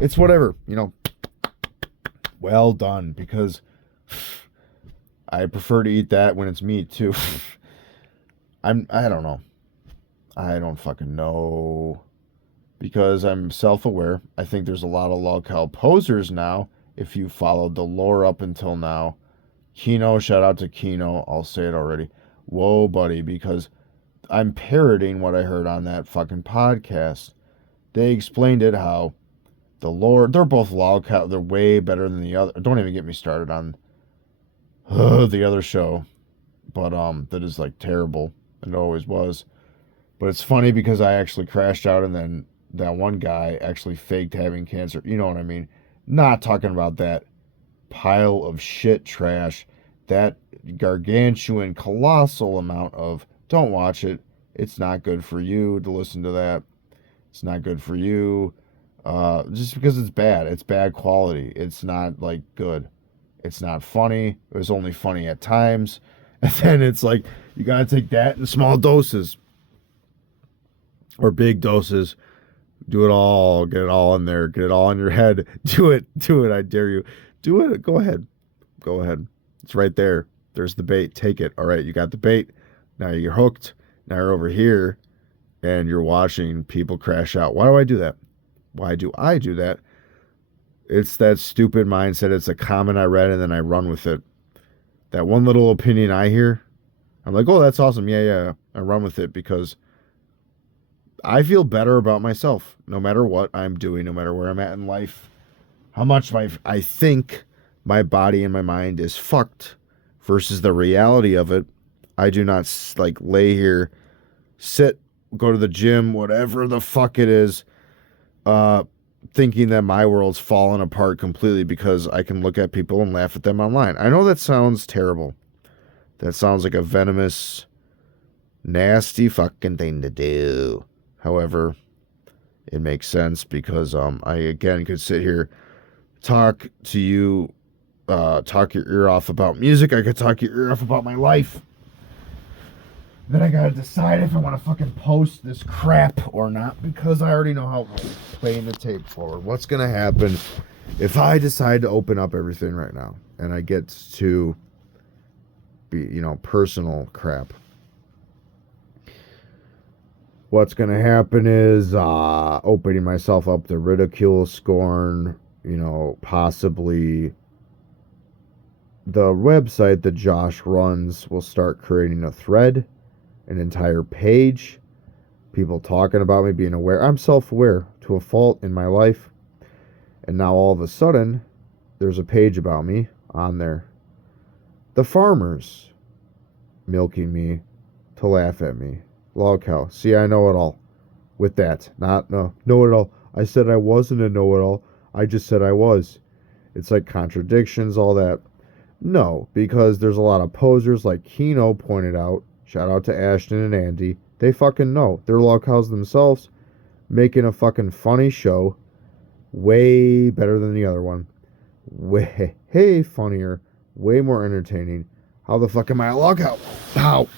It's whatever, you know. Well done, because I prefer to eat that when it's meat too. I don't know. I don't fucking know. Because I'm self-aware. I think there's a lot of lol cow posers now. If you followed the lore up until now. Kino, shout out to Kino. I'll say it already. Whoa, buddy, because I'm parroting what I heard on that fucking podcast. They explained it how the lore, they're both lol cow. They're way better than the other. Don't even get me started on the other show. But that is like terrible. And it always was. But it's funny because I actually crashed out and then that one guy actually faked having cancer. You know what I mean? Not talking about that pile of shit trash. That gargantuan, colossal amount of, don't watch it. It's not good for you to listen to that. It's not good for you. Just because it's bad. It's bad quality. It's not, like, good. It's not funny. It was only funny at times. And then it's like, you gotta take that in small doses. Or big doses. Do it all. Get it all in there. Get it all in your head. Do it. I dare you. Do it. Go ahead. Go ahead. It's right there. There's the bait. Take it. All right, you got the bait. Now you're hooked. Now you're over here and you're watching people crash out. Why do I do that? Why do I do that? It's that stupid mindset. It's a comment I read and then I run with it. That one little opinion I hear, I'm like, oh, that's awesome. Yeah. I run with it because I feel better about myself no matter what I'm doing, no matter where I'm at in life. How much I think my body and my mind is fucked versus the reality of it. I do not like lay here, sit, go to the gym, whatever the fuck it is, thinking that my world's fallen apart completely because I can look at people and laugh at them online. I know that sounds terrible. That sounds like a venomous, nasty fucking thing to do. However, it makes sense because I again could sit here, talk to you, talk your ear off about music. I could talk your ear off about my life. Then I gotta decide if I want to fucking post this crap or not because I already know how I'm playing the tape forward. What's gonna happen if I decide to open up everything right now and I get to be, personal crap? What's gonna happen is opening myself up to ridicule, scorn, possibly the website that Josh runs will start creating a thread, an entire page, people talking about me, being aware. I'm self-aware to a fault in my life. And now all of a sudden, there's a page about me on there. The farmers milking me to laugh at me. Log cow. See, I know it all. With that. Know it all. I said I wasn't a know-it-all. I just said I was. It's like contradictions, all that. No, because there's a lot of posers like Kino pointed out. Shout out to Ashton and Andy. They fucking know. They're log cows themselves, making a fucking funny show. Way better than the other one. Way funnier. Way more entertaining. How the fuck am I a log cow? How?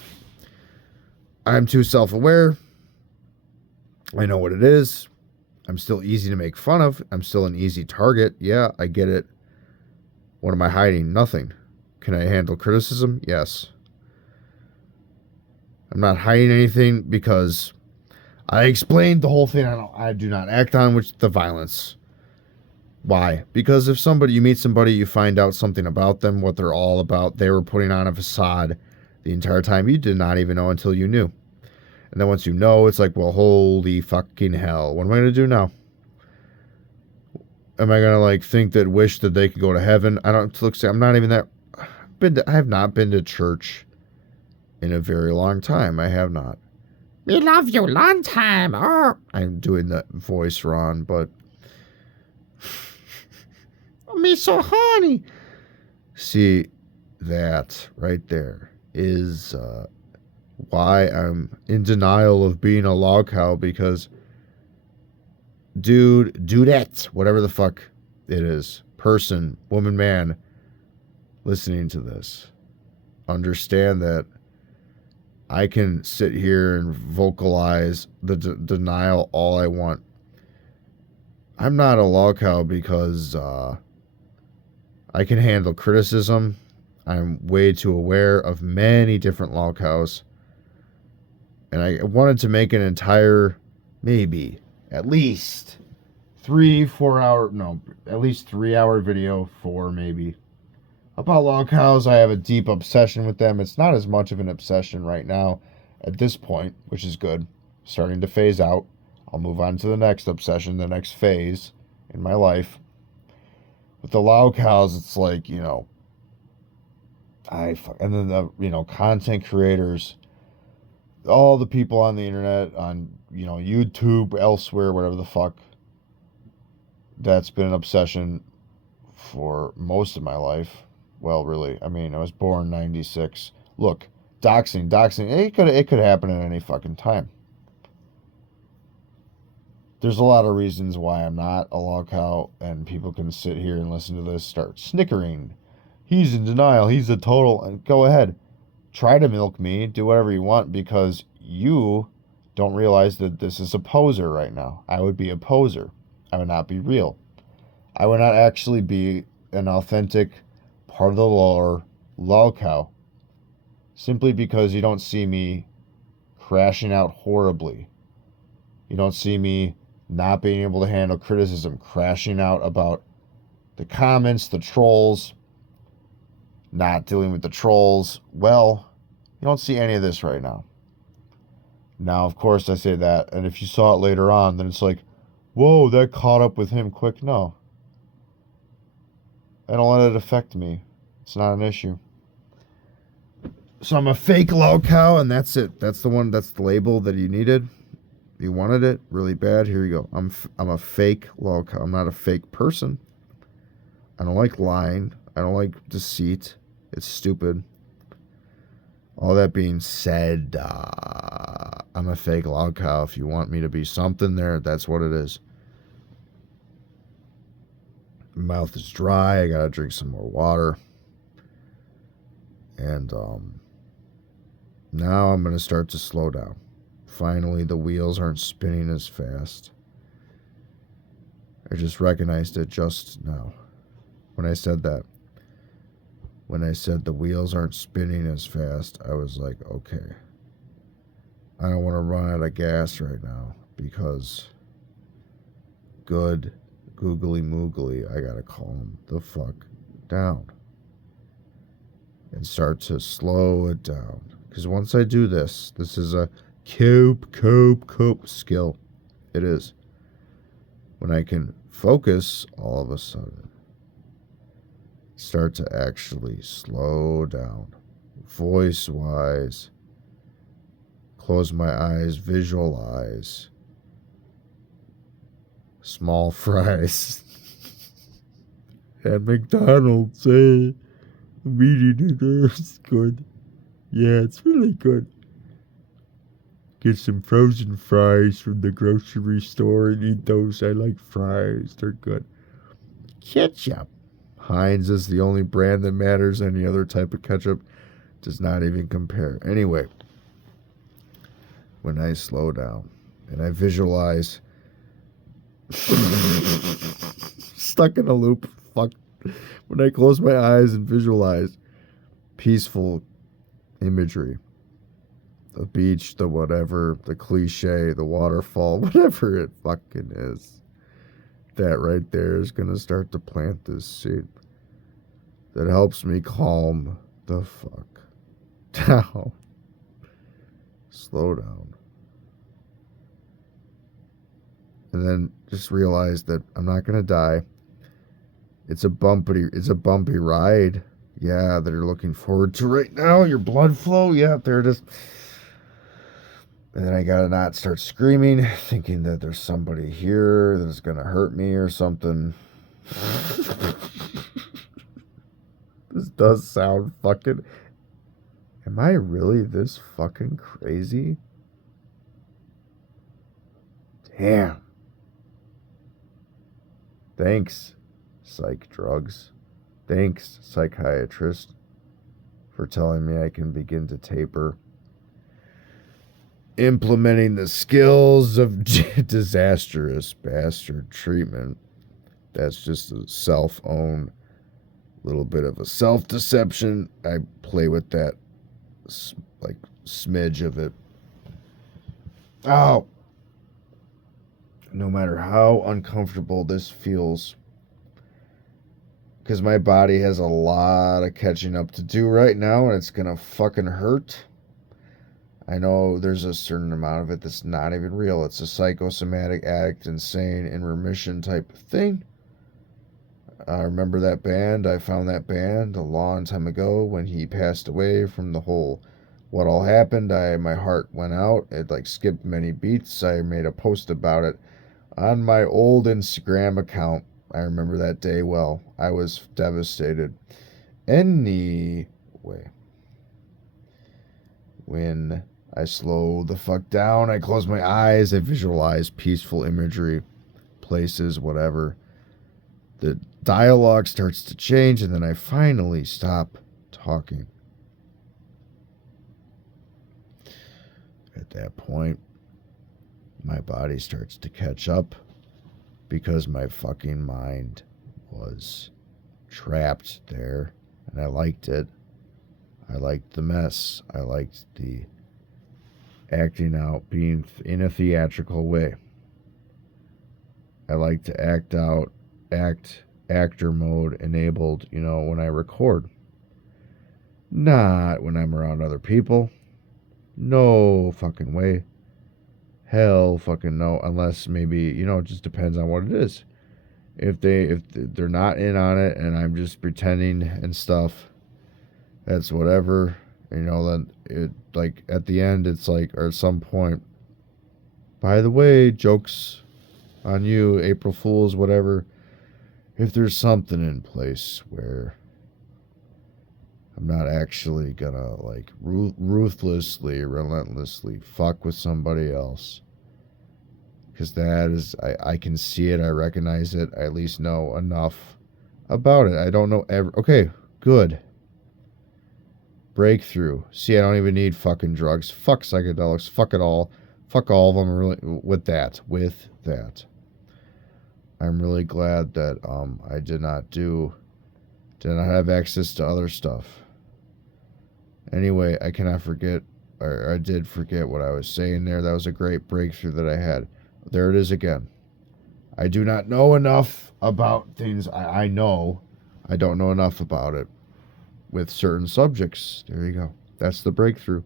I'm too self-aware. I know what it is. I'm still easy to make fun of. I'm still an easy target. Yeah, I get it. What am I hiding? Nothing. Can I handle criticism? Yes. I'm not hiding anything because I explained the whole thing. I do not act on which the violence. Why? Because if you meet somebody, you find out something about them, what they're all about. They were putting on a facade the entire time. You did not even know until you knew. And then once you know, it's like, well, holy fucking hell. What am I going to do now? Am I going to wish that they could go to heaven? I'm not even that. I have not been to church in a very long time. I have not. We love you long time. Oh. I'm doing that voice wrong, but me so horny. See, that right there is why I'm in denial of being a log cow, because dudette, whatever the fuck it is, person, woman, man, listening to this, understand that I can sit here and vocalize the denial all I want. I'm not a log cow because I can handle criticism. I'm way too aware of many different log cows. And I wanted to make an entire, maybe, at least 3-4 hour, no, at least 3 hour video, 4 maybe, about log cows. I have a deep obsession with them. It's not as much of an obsession right now at this point, which is good. Starting to phase out. I'll move on to the next obsession, the next phase in my life. With the log cows, it's like, and then the, content creators, all the people on the internet, on, YouTube, elsewhere, whatever the fuck, that's been an obsession for most of my life. Well, really, I was born 96. Look, doxing, it could happen at any fucking time. There's a lot of reasons why I'm not a log cow, and people can sit here and listen to this, start snickering. He's in denial. He's a total. And go ahead. Try to milk me. Do whatever you want, because you don't realize that this is a poser right now. I would be a poser. I would not be real. I would not actually be an authentic part of the lore lol cow simply because you don't see me crashing out horribly. You don't see me not being able to handle criticism, crashing out about the comments, the trolls, not dealing with the trolls. Well, you don't see any of this right now. Now, of course, I say that, and if you saw it later on, then it's like, whoa, that caught up with him quick. No. I don't let it affect me. It's not an issue. So I'm a fake low cow, and that's it. That's the one. That's the label that you needed. You wanted it really bad. Here you go. I'm a fake low cow. I'm not a fake person. I don't like lying. I don't like deceit. It's stupid. All that being said, I'm a fake loud cow. If you want me to be something there, that's what it is. My mouth is dry. I gotta drink some more water. And now I'm gonna start to slow down. Finally, the wheels aren't spinning as fast. I just recognized it just now when I said that. When I said the wheels aren't spinning as fast, I was like, okay. I don't want to run out of gas right now because good googly moogly, I gotta calm the fuck down and start to slow it down. Because once I do this is a cope skill. It is. When I can focus, all of a sudden, start to actually slow down, voice-wise, close my eyes, visualize, small fries at McDonald's. I'm eating it. It's good. Yeah, it's really good. Get some frozen fries from the grocery store and eat those. I like fries. They're good. Ketchup. Heinz is the only brand that matters. Any other type of ketchup does not even compare. Anyway, when I slow down and I visualize stuck in a loop, fuck. When I close my eyes and visualize peaceful imagery, the beach, the whatever, the cliche, the waterfall, whatever it fucking is, that right there is going to start to plant this seed that helps me calm the fuck down. Slow down. And then just realize that I'm not going to die. It's a bumpy ride. Yeah, that you're looking forward to right now. Your blood flow. Yeah, there it is. And then I gotta not start screaming, thinking that there's somebody here that's gonna hurt me or something. This does sound fucking... Am I really this fucking crazy? Damn. Thanks, psych drugs. Thanks, psychiatrist, for telling me I can begin to taper. Implementing the skills of disastrous bastard treatment. That's just a self-own, little bit of a self-deception. I play with that, like, smidge of it. Oh! No matter how uncomfortable this feels, because my body has a lot of catching up to do right now, and it's gonna fucking hurt. I know there's a certain amount of it that's not even real. It's a psychosomatic, addict, insane, in remission type of thing. I remember that band. I found that band a long time ago when he passed away from the whole what all happened. My heart went out. It like skipped many beats. I made a post about it on my old Instagram account. I remember that day well. I was devastated. Anyway, when I slow the fuck down, I close my eyes, I visualize peaceful imagery, places, whatever. The dialogue starts to change, and then I finally stop talking. At that point, my body starts to catch up because my fucking mind was trapped there, and I liked it. I liked the mess. I liked the acting out, being in a theatrical way. I like to actor mode enabled, when I record. Not when I'm around other people. No fucking way. Hell fucking no, unless maybe, it just depends on what it is. If they're not in on it and I'm just pretending and stuff, that's whatever. Then it, like, at the end, it's like, or at some point, by the way, jokes on you, April Fools, whatever. If there's something in place where I'm not actually gonna, like, ruthlessly, relentlessly fuck with somebody else, because that is, I can see it, I recognize it, I at least know enough about it. I don't know okay, good. Breakthrough. See, I don't even need fucking drugs. Fuck psychedelics. Fuck it all. Fuck all of them. Really, with that. I'm really glad that I did not have access to other stuff. Anyway, I cannot forget, or I did forget what I was saying there. That was a great breakthrough that I had. There it is again. I do not know enough about things. I know. I don't know enough about it. With certain subjects. There you go. That's the breakthrough.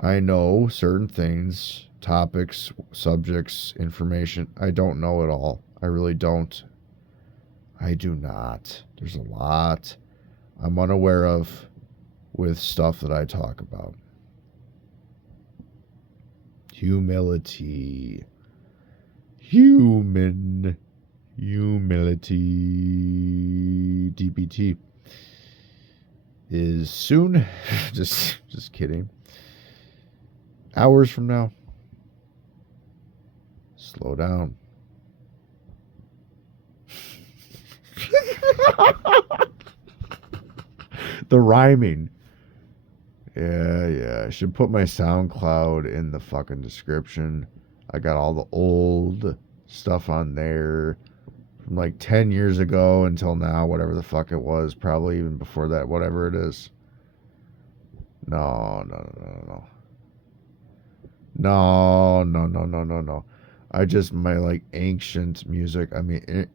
I know certain things, topics, subjects, information. I don't know it all. I really don't. I do not. There's a lot I'm unaware of with stuff that I talk about. Humility. Humility. DBT. Is soon. just kidding. Hours from now. Slow down. The rhyming. Yeah. I should put my SoundCloud in the fucking description. I got all the old stuff on there from like 10 years ago until now, whatever the fuck it was, probably even before that, whatever it is. No. I just, my like ancient music,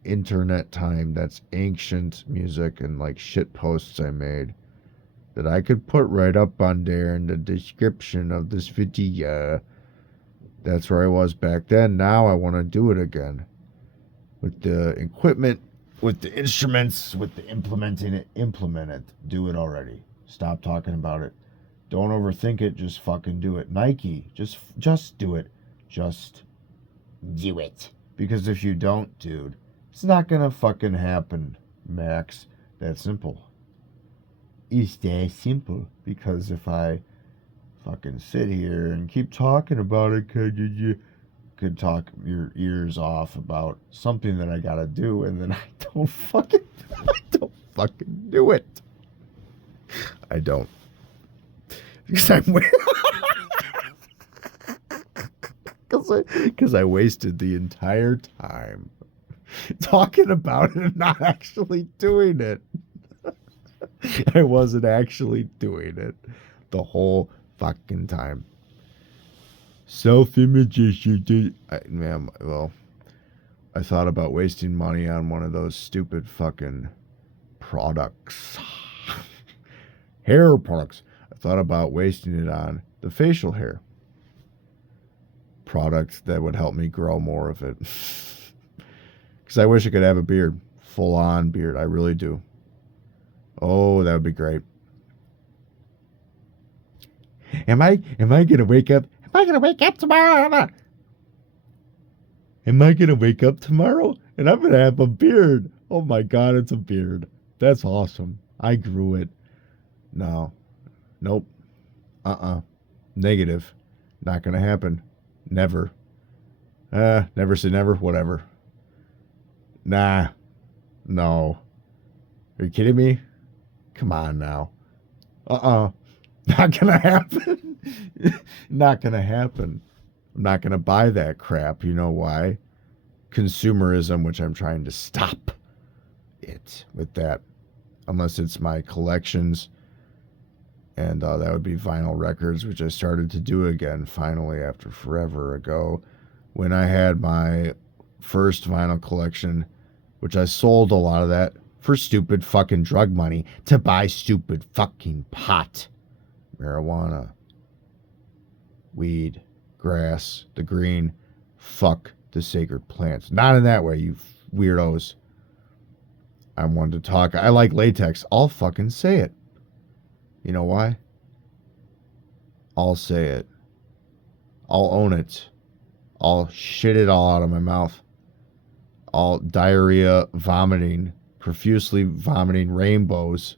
internet time, that's ancient music and like shit posts I made that I could put right up on there in the description of this video. That's where I was back then. Now I want to do it again. With the equipment, with the instruments, with the implement it. Do it already. Stop talking about it. Don't overthink it. Just fucking do it. Nike, just do it. Just do it. Because if you don't, dude, it's not gonna fucking happen, Max. That's simple. It's that simple. Because if I fucking sit here and keep talking about it, could talk your ears off about something that I gotta do, and then I don't fucking do it. I don't. Because because I wasted the entire time talking about it and not actually doing it. I wasn't actually doing it the whole fucking time. Self-image issue. I thought about wasting money on one of those stupid fucking products. Hair products. I thought about wasting it on the facial hair product that would help me grow more of it. Because I wish I could have a beard. Full-on beard. I really do. Oh, that would be great. Am I gonna wake up? Am I gonna wake up tomorrow? Am I gonna wake up tomorrow and I'm gonna have a beard? Oh my God, it's a beard. That's awesome. I grew it. No. Nope. Negative. Not gonna happen. Never. Never say never. Whatever. Nah. No. Are you kidding me? Come on now. Not gonna happen. Not gonna happen. I'm not gonna buy that crap. You know why? Consumerism, which I'm trying to stop. it with that. Unless it's my collections. And that would be vinyl records, which I started to do again finally after forever ago. When I had my first vinyl collection, which I sold a lot of that for stupid fucking drug money to buy stupid fucking pot, marijuana, weed, grass, the green, fuck the sacred plants. Not in that way, you weirdos. I'm one to talk. I like latex. I'll fucking say it. You know why? I'll say it. I'll own it. I'll shit it all out of my mouth. All diarrhea, vomiting, profusely vomiting rainbows.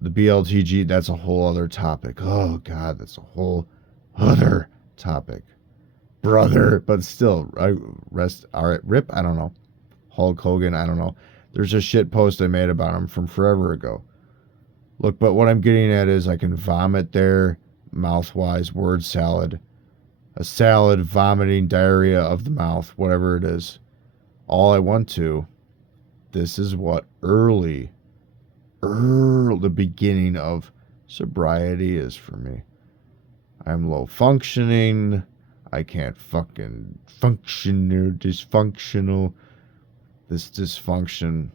The BLTG, that's a whole other topic. Oh, God, that's a whole other topic. Brother, but still, RIP, I don't know. Hulk Hogan, I don't know. There's a shit post I made about him from forever ago. Look, but what I'm getting at is I can vomit there, mouth-wise, word salad. A salad, vomiting, diarrhea of the mouth, whatever it is. All I want to. This is what the beginning of sobriety is for me. I'm low functioning. I can't fucking function or dysfunctional. This dysfunction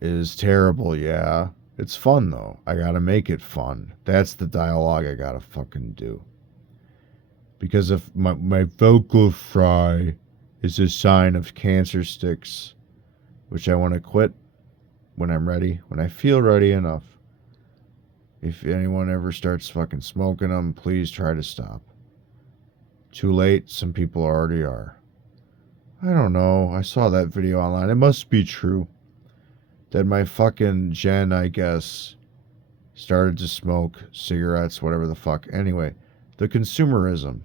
is terrible, yeah. It's fun, though. I gotta make it fun. That's the dialogue I gotta fucking do. Because if my vocal fry is a sign of cancer sticks, which I want to quit when I'm ready, when I feel ready enough. If anyone ever starts fucking smoking them, please try to stop. Too late, some people already are. I don't know. I saw that video online. It must be true. That my fucking Jen, I guess, started to smoke cigarettes, whatever the fuck. Anyway, the consumerism.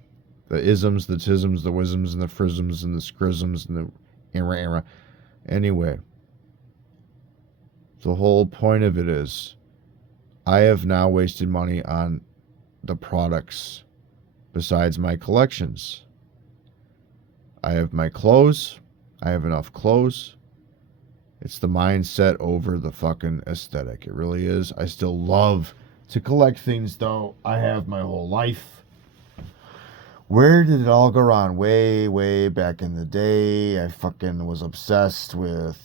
The isms, the tisms, the wisms, and the frisms, and the scrisms, and the era. Anyway, the whole point of it is, I have now wasted money on the products besides my collections. I have my clothes. I have enough clothes. It's the mindset over the fucking aesthetic. It really is. I still love to collect things, though. I have my whole life. Where did it all go wrong? Way, way back in the day, I fucking was obsessed with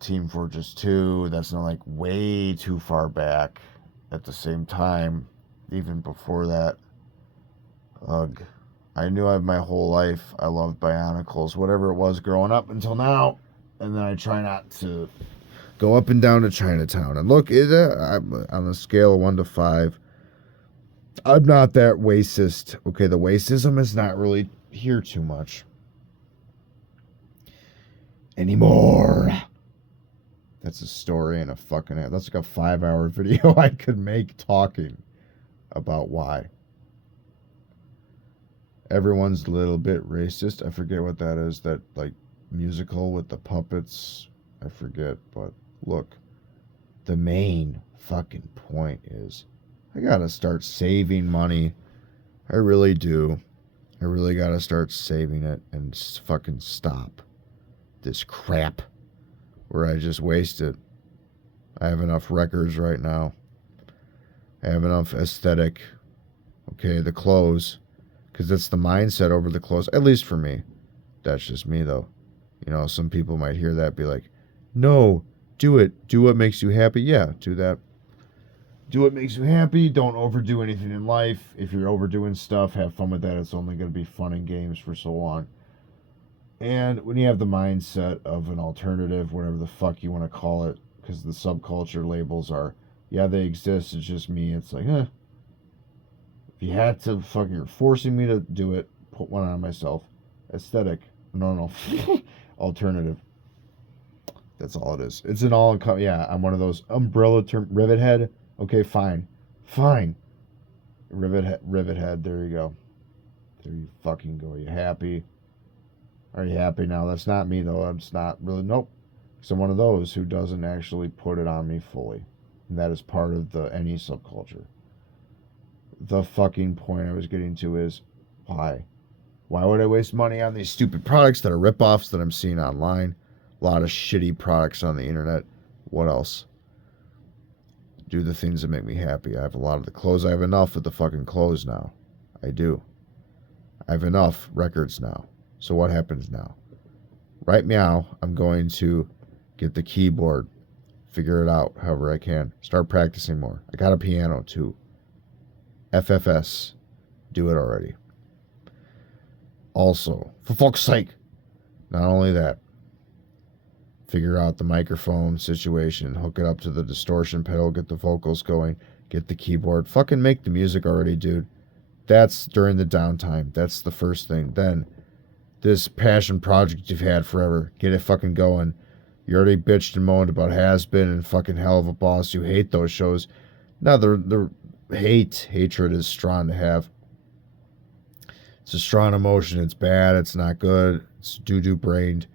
Team Fortress 2. That's not like way too far back. At the same time, even before that, ugh. I knew my whole life I loved Bionicles, whatever it was growing up until now. And then I try not to go up and down to Chinatown. And look, I'm on a scale of 1 to 5. I'm not that racist. Okay, the racism is not really here too much anymore. That's a story and a fucking... That's like a 5-hour video I could make talking about why. Everyone's a little bit racist. I forget what that is. That, like, musical with the puppets. I forget, but look. The main fucking point is I gotta start saving money. I really do. I really gotta start saving it and fucking stop this crap where I just waste it. I have enough records right now. I have enough aesthetic. Okay, the clothes. Because it's the mindset over the clothes. At least for me. That's just me, though. You know, some people might hear that be like, no, do it. Do what makes you happy. Yeah, do that. Do what makes you happy. Don't overdo anything in life. If you're overdoing stuff, have fun with that. It's only going to be fun and games for so long. And when you have the mindset of an alternative, whatever the fuck you want to call it, because the subculture labels are, yeah, they exist. It's just me. It's like, If you had to fucking, you're forcing me to do it, put one on myself. Aesthetic. No. Alternative. That's all it is. It's an all, yeah, I'm one of those umbrella term, rivet head. Okay, fine. Rivet head, there you go. There you fucking go. Are you happy? Are you happy now? That's not me, though. It's not really, nope. So I'm one of those who doesn't actually put it on me fully. And that is part of any subculture. The fucking point I was getting to is, why? Why would I waste money on these stupid products that are ripoffs that I'm seeing online? A lot of shitty products on the internet. What else? Do the things that make me happy. I have a lot of the clothes. I have enough of the fucking clothes now. I do. I have enough records now. So what happens now? Right now, I'm going to get the keyboard, figure it out however I can. Start practicing more. I got a piano too. FFS. Do it already. Also, for fuck's sake, not only that, figure out the microphone situation, hook it up to the distortion pedal, get the vocals going, get the keyboard. Fucking make the music already, dude. That's during the downtime. That's the first thing. Then, this passion project you've had forever, get it fucking going. You already bitched and moaned about Has-Been and fucking Hell of a Boss. You hate those shows. Now, the hatred is strong to have. It's a strong emotion. It's bad. It's not good. It's doo-doo brained.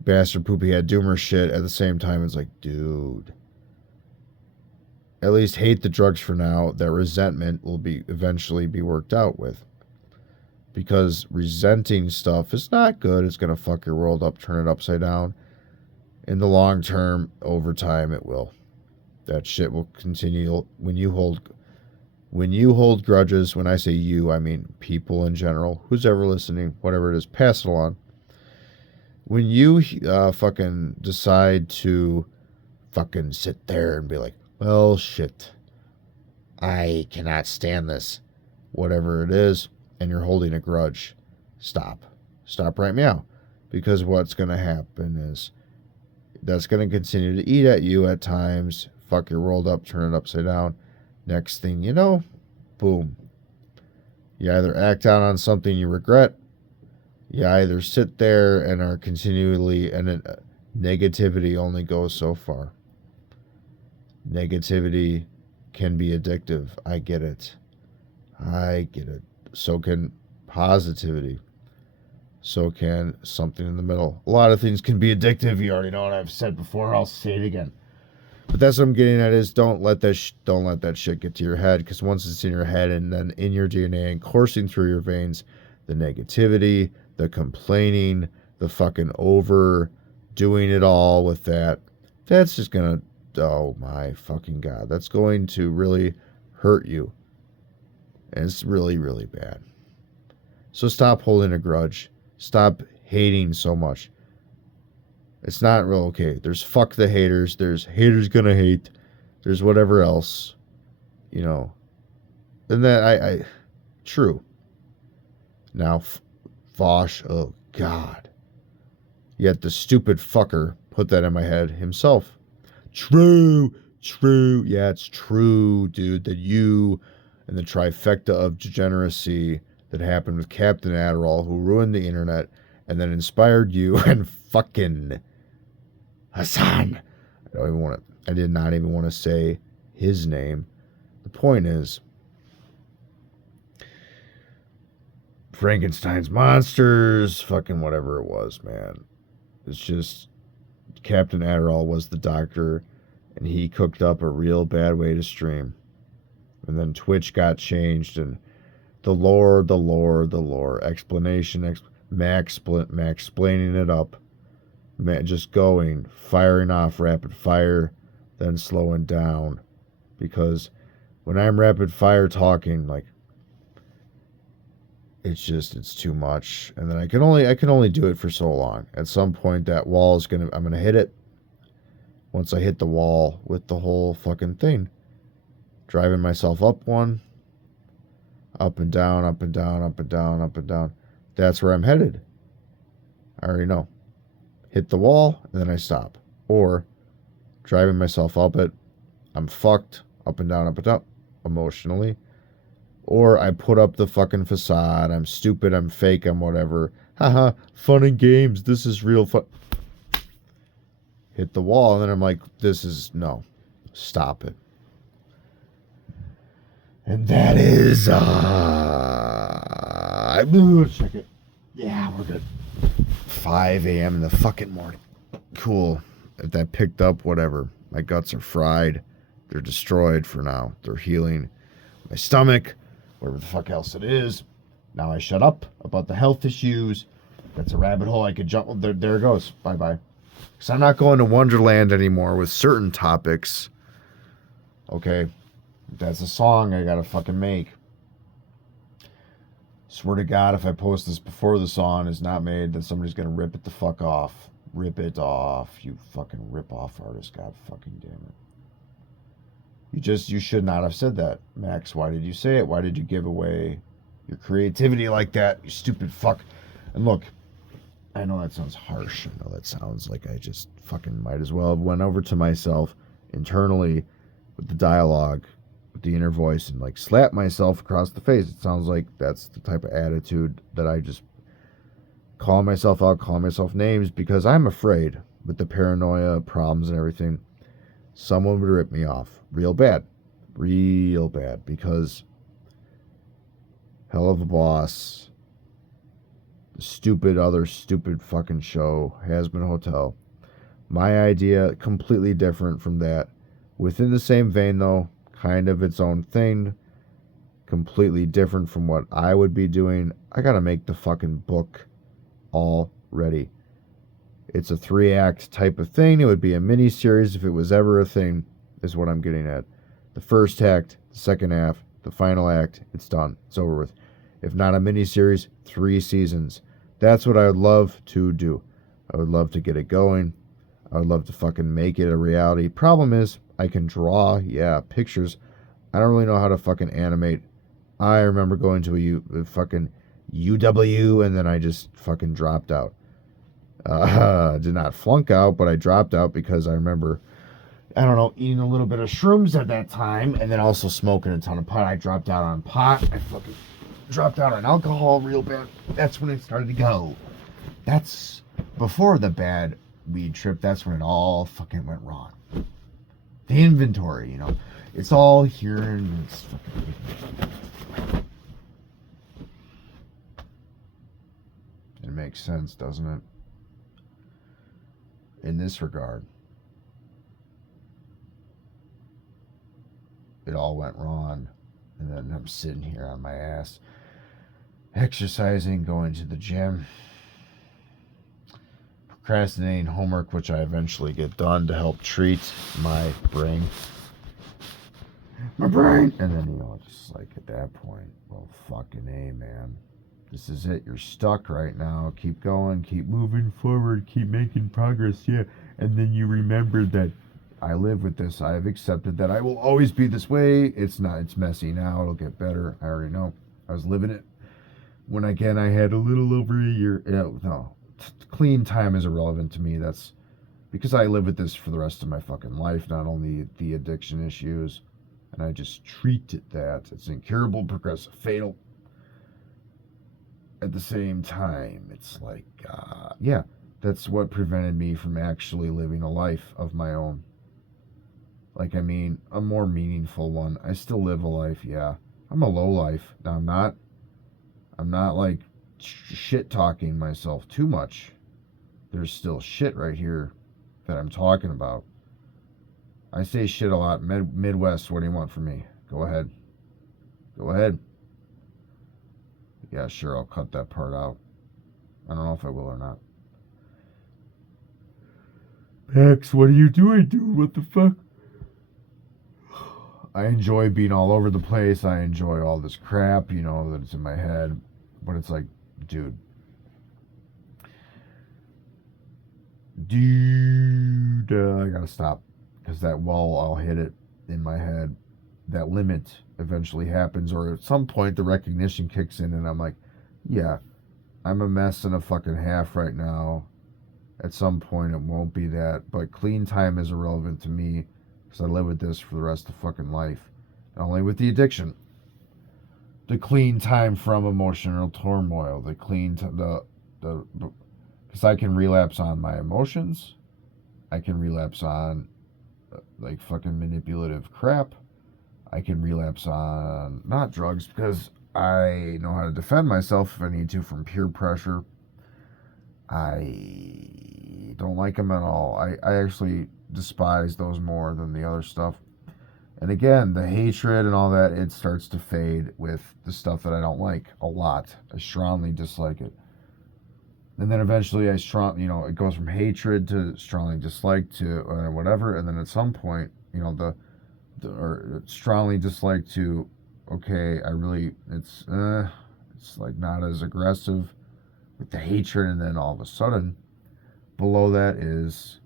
Bastard poopy head doomer shit. At the same time, it's like, dude. At least hate the drugs for now. That resentment will eventually be worked out with. Because resenting stuff is not good. It's going to fuck your world up, turn it upside down. In the long term, over time, it will. That shit will continue. When you hold grudges, when I say you, I mean people in general, who's ever listening, whatever it is, pass it along. When you fucking decide to fucking sit there and be like, well, shit, I cannot stand this, whatever it is, and you're holding a grudge, stop. Stop right meow. Because what's going to happen is that's going to continue to eat at you at times, fuck your world up, turn it upside down. Next thing you know, boom. You either act out on something you regret, you either sit there and are continually, and negativity only goes so far. Negativity can be addictive. I get it. So can positivity. So can something in the middle. A lot of things can be addictive. You already know what I've said before. I'll say it again. But that's what I'm getting at is don't let that shit get to your head, because once it's in your head and then in your DNA and coursing through your veins, the negativity, the complaining, the fucking overdoing it all with that's just gonna, oh my fucking God, that's going to really hurt you. And it's really, really bad. So stop holding a grudge. Stop hating so much. It's not real okay. There's fuck the haters. There's haters gonna hate. There's whatever else. You know. And that true. Now, Vosh, oh God. Yet the stupid fucker put that in my head himself. True. Yeah, it's true, dude, that you and the trifecta of degeneracy that happened with Captain Adderall, who ruined the internet and then inspired you, and fucking Hassan. I did not even want to say his name. The point is, Frankenstein's monsters, fucking whatever it was, man. It's just, Captain Adderall was the doctor, and he cooked up a real bad way to stream. And then Twitch got changed, and the lore, explanation, explaining it up, just going, firing off rapid fire, then slowing down. Because when I'm rapid fire talking, like, it's too much. And then I can only do it for so long. At some point that wall is I'm gonna hit it. Once I hit the wall with the whole fucking thing, driving myself up one, up and down, up and down, up and down, up and down. That's where I'm headed. I already know. Hit the wall, and then I stop. Or driving myself up it, I'm fucked, up and down, emotionally. Or I put up the fucking facade, I'm stupid, I'm fake, I'm whatever. Haha, fun and games, this is real fun. Hit the wall, and then I'm like, no, stop it. And that is, check it. Yeah, we're good. 5 a.m. in the fucking morning. Cool. If that picked up, whatever. My guts are fried. They're destroyed for now. They're healing. My stomach, whatever the fuck else it is, Now I shut up about the health issues. That's a rabbit hole I could jump. There it goes. Bye-bye. Because I'm not going to Wonderland anymore with certain topics. Okay? That's a song I gotta fucking make. Swear to God, if I post this before the song is not made, then somebody's gonna rip it the fuck off. Rip it off, you fucking rip-off artist. God fucking damn it. You should not have said that. Max, why did you say it? Why did you give away your creativity like that, you stupid fuck? And look, I know that sounds harsh. I know that sounds like I just fucking might as well have went over to myself internally with the dialogue, with the inner voice, and like slap myself across the face. It sounds like that's the type of attitude that I just call myself out, call myself names, because I'm afraid with the paranoia problems and everything, someone would rip me off real bad, because hell of a boss, the stupid fucking show, Has Been Hotel. My idea, completely different from that. Within the same vein, though, kind of its own thing. Completely different from what I would be doing. I gotta make the fucking book already. It's a 3-act type of thing. It would be a mini-series if it was ever a thing, is what I'm getting at. The first act, the second half, the final act, it's done. It's over with. If not a mini-series, 3 seasons. That's what I would love to do. I would love to get it going. I would love to fucking make it a reality. Problem is, I can draw, yeah, pictures. I don't really know how to fucking animate. I remember going to a fucking UW, and then I just fucking dropped out. Did not flunk out, but I dropped out because I remember, I don't know, eating a little bit of shrooms at that time, and then also smoking a ton of pot. I dropped out on pot. I fucking dropped out on alcohol real bad. That's when it started to go. That's before the bad weed trip. That's when it all fucking went wrong. The inventory, it's all here, and it's fucking... It makes sense, doesn't it? In this regard, it all went wrong, and then I'm sitting here on my ass, exercising, going to the gym, procrastinating homework, which I eventually get done to help treat my brain. And then, just like at that point, well, fucking A, man. This is it. You're stuck right now. Keep going. Keep moving forward. Keep making progress. Yeah. And then you remember that I live with this. I have accepted that I will always be this way. It's messy now. It'll get better. I already know. I was living it when, again, I had a little over a year. No. Clean time is irrelevant to me. That's because I live with this for the rest of my fucking life. Not only the addiction issues. And I just treat it that. It's incurable, progressive, fatal. At the same time, it's like, yeah, that's what prevented me from actually living a life of my own. Like, I mean, a more meaningful one. I still live a life, yeah. I'm a low life. Now, I'm not like shit-talking myself too much. There's still shit right here that I'm talking about. I say shit a lot. Midwest, what do you want from me? Go ahead. Yeah, sure, I'll cut that part out. I don't know if I will or not. Max, what are you doing, dude? What the fuck? I enjoy being all over the place. I enjoy all this crap, that it's in my head. But it's like, dude. I gotta stop. Because that wall, I'll hit it in my head. That limit eventually happens, or at some point the recognition kicks in and I'm like, yeah, I'm a mess and a fucking half right now. At some point it won't be that, but clean time is irrelevant to me because I live with this for the rest of fucking life. Not only with the addiction, the clean time from emotional turmoil, the clean because I can relapse on my emotions, I can relapse on like fucking manipulative crap. I can relapse on not drugs because I know how to defend myself if I need to from peer pressure. I don't like them at all. I actually despise those more than the other stuff. And again, the hatred and all that, it starts to fade with the stuff that I don't like a lot. I strongly dislike it. And then eventually it goes from hatred to strongly dislike to whatever. And then at some point, or strongly dislike to, okay, it's like not as aggressive with the hatred. And then all of a sudden, below that is,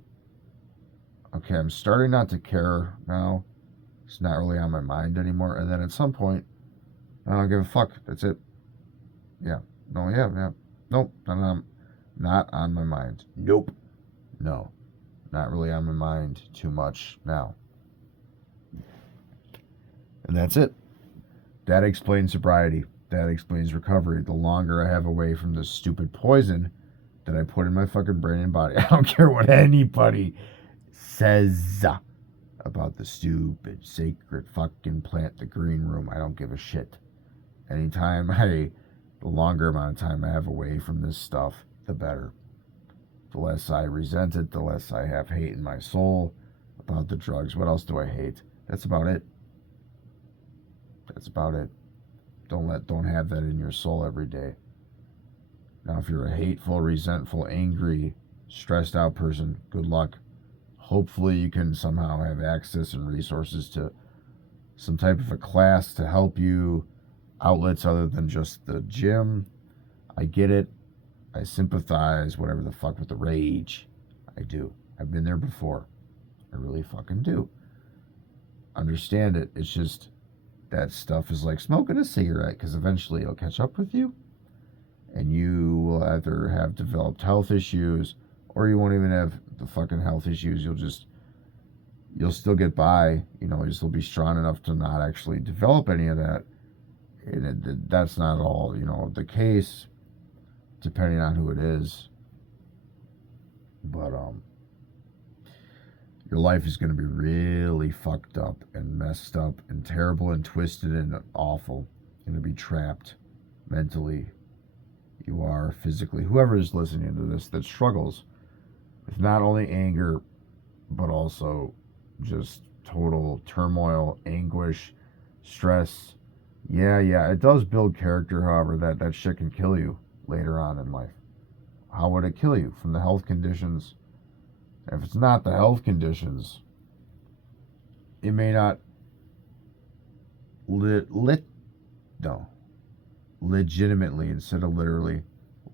okay, I'm starting not to care now. It's not really on my mind anymore. And then at some point, I don't give a fuck. That's it. Yeah. No, yeah. Nope. Not on my mind. Nope. No. Not really on my mind too much now. And that's it. That explains sobriety. That explains recovery. The longer I have away from this stupid poison that I put in my fucking brain and body. I don't care what anybody says about the stupid sacred fucking plant, the green room. I don't give a shit. The longer amount of time I have away from this stuff, the better. The less I resent it, the less I have hate in my soul about the drugs. What else do I hate? That's about it. That's about it. Don't have that in your soul every day. Now, if you're a hateful, resentful, angry, stressed out person, good luck. Hopefully you can somehow have access and resources to some type of a class to help you, outlets other than just the gym. I get it. I sympathize, whatever the fuck, with the rage. I do. I've been there before. I really fucking do. Understand it. It's just that stuff is like smoking a cigarette, because eventually it'll catch up with you and you will either have developed health issues or you won't even have the fucking health issues. You'll still get by, you'll still be strong enough to not actually develop any of that. And that's not all, the case, depending on who it is. But your life is going to be really fucked up and messed up and terrible and twisted and awful. You're going to be trapped mentally. You are physically. Whoever is listening to this that struggles with not only anger, but also just total turmoil, anguish, stress. Yeah, it does build character, however, that shit can kill you later on in life. How would it kill you? From the health conditions. If it's not the health conditions, it may not legitimately, instead of literally,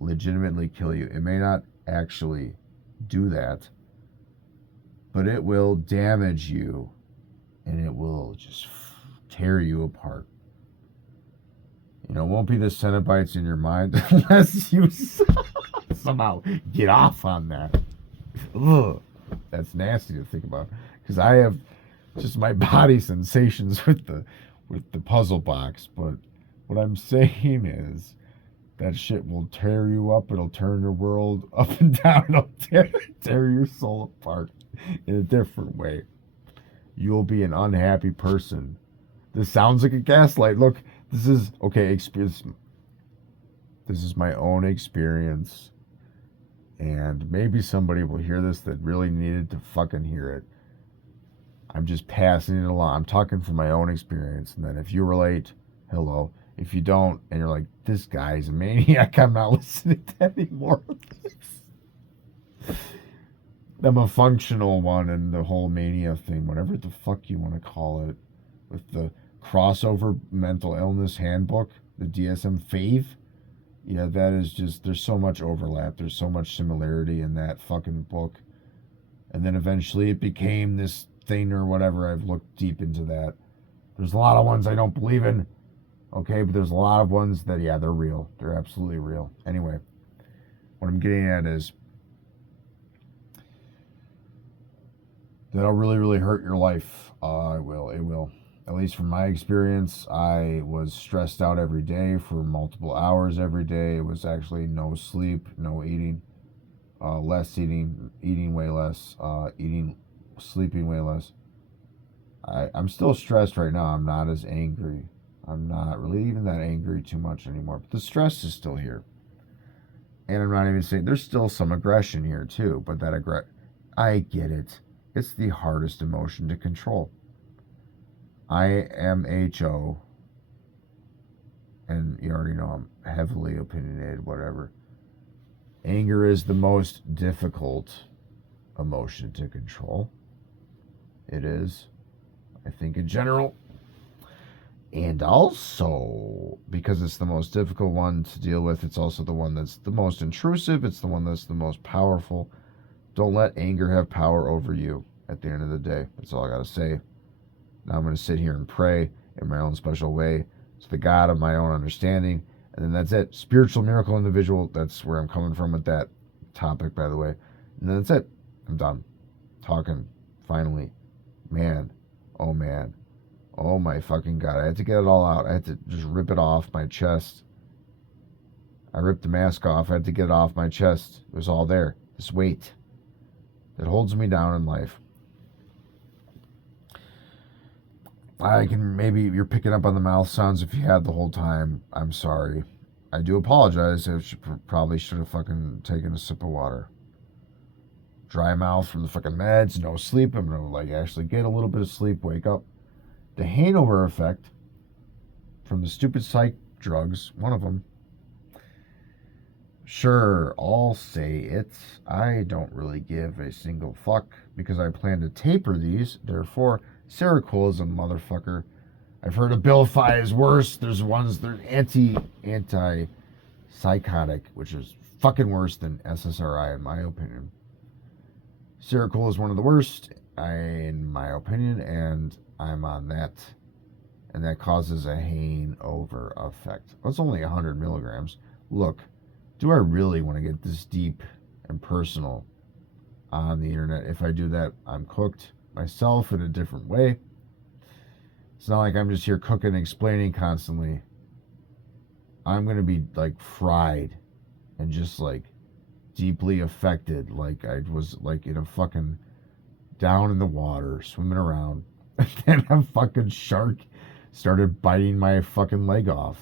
legitimately kill you. It may not actually do that, but it will damage you and it will just tear you apart. It won't be the Cenobites in your mind unless you somehow get off on that. Ugh, that's nasty to think about, because I have just my body sensations with the puzzle box. But what I'm saying is that shit will tear you up. It'll turn your world up and down. It'll tear your soul apart in a different way. You'll be an unhappy person. This sounds like a gaslight. Look, this is okay. This is my own experience. And maybe somebody will hear this that really needed to fucking hear it. I'm just passing it along. I'm talking from my own experience. And then if you relate, hello. If you don't, and you're like, this guy's a maniac, I'm not listening to any more of this. I'm a functional one, and the whole mania thing, whatever the fuck you want to call it, with the crossover mental illness handbook, the DSM-5. Yeah, that is just, there's so much overlap. There's so much similarity in that fucking book. And then eventually it became this thing or whatever. I've looked deep into that. There's a lot of ones I don't believe in. Okay, but there's a lot of ones that, yeah, they're real. They're absolutely real. Anyway, what I'm getting at is that'll really, really hurt your life. It will. At least from my experience, I was stressed out every day for multiple hours every day. It was actually no sleep, no eating, less eating way less, sleeping way less. I'm still stressed right now. I'm not as angry. I'm not really even that angry too much anymore. But the stress is still here. And I'm not even saying, there's still some aggression here too. But that I get it. It's the hardest emotion to control. IMHO, and you already know I'm heavily opinionated, whatever. Anger is the most difficult emotion to control. It is, I think, in general. And also, because it's the most difficult one to deal with, it's also the one that's the most intrusive. It's the one that's the most powerful. Don't let anger have power over you at the end of the day. That's all I got to say. Now I'm going to sit here and pray in my own special way to the God of my own understanding. And then that's it. Spiritual miracle individual. That's where I'm coming from with that topic, by the way. And then that's it. I'm done talking. Finally. Man. Oh, man. Oh my fucking God. I had to get it all out. I had to just rip it off my chest. I ripped the mask off. I had to get it off my chest. It was all there. This weight that holds me down in life. I can, maybe you're picking up on the mouth sounds if you had the whole time. I'm sorry. I do apologize. I probably should have fucking taken a sip of water. Dry mouth from the fucking meds. No sleep. I'm going to actually get a little bit of sleep. Wake up. The hangover effect from the stupid psych drugs, one of them. Sure, I'll say it. I don't really give a single fuck because I plan to taper these. Therefore, Seroquel is a motherfucker. I've heard Abilify is worse. There's ones that are anti-psychotic, which is fucking worse than SSRI in my opinion. Seroquel is one of the worst, in my opinion, and I'm on that, and that causes a hangover effect. Well, it's only 100 milligrams. Look, do I really want to get this deep and personal on the internet? If I do that, I'm cooked myself in a different way. It's not like I'm just here cooking and explaining constantly. I'm going to be like fried and just like deeply affected, like I was like in a fucking down in the water swimming around. And a fucking shark started biting my fucking leg off.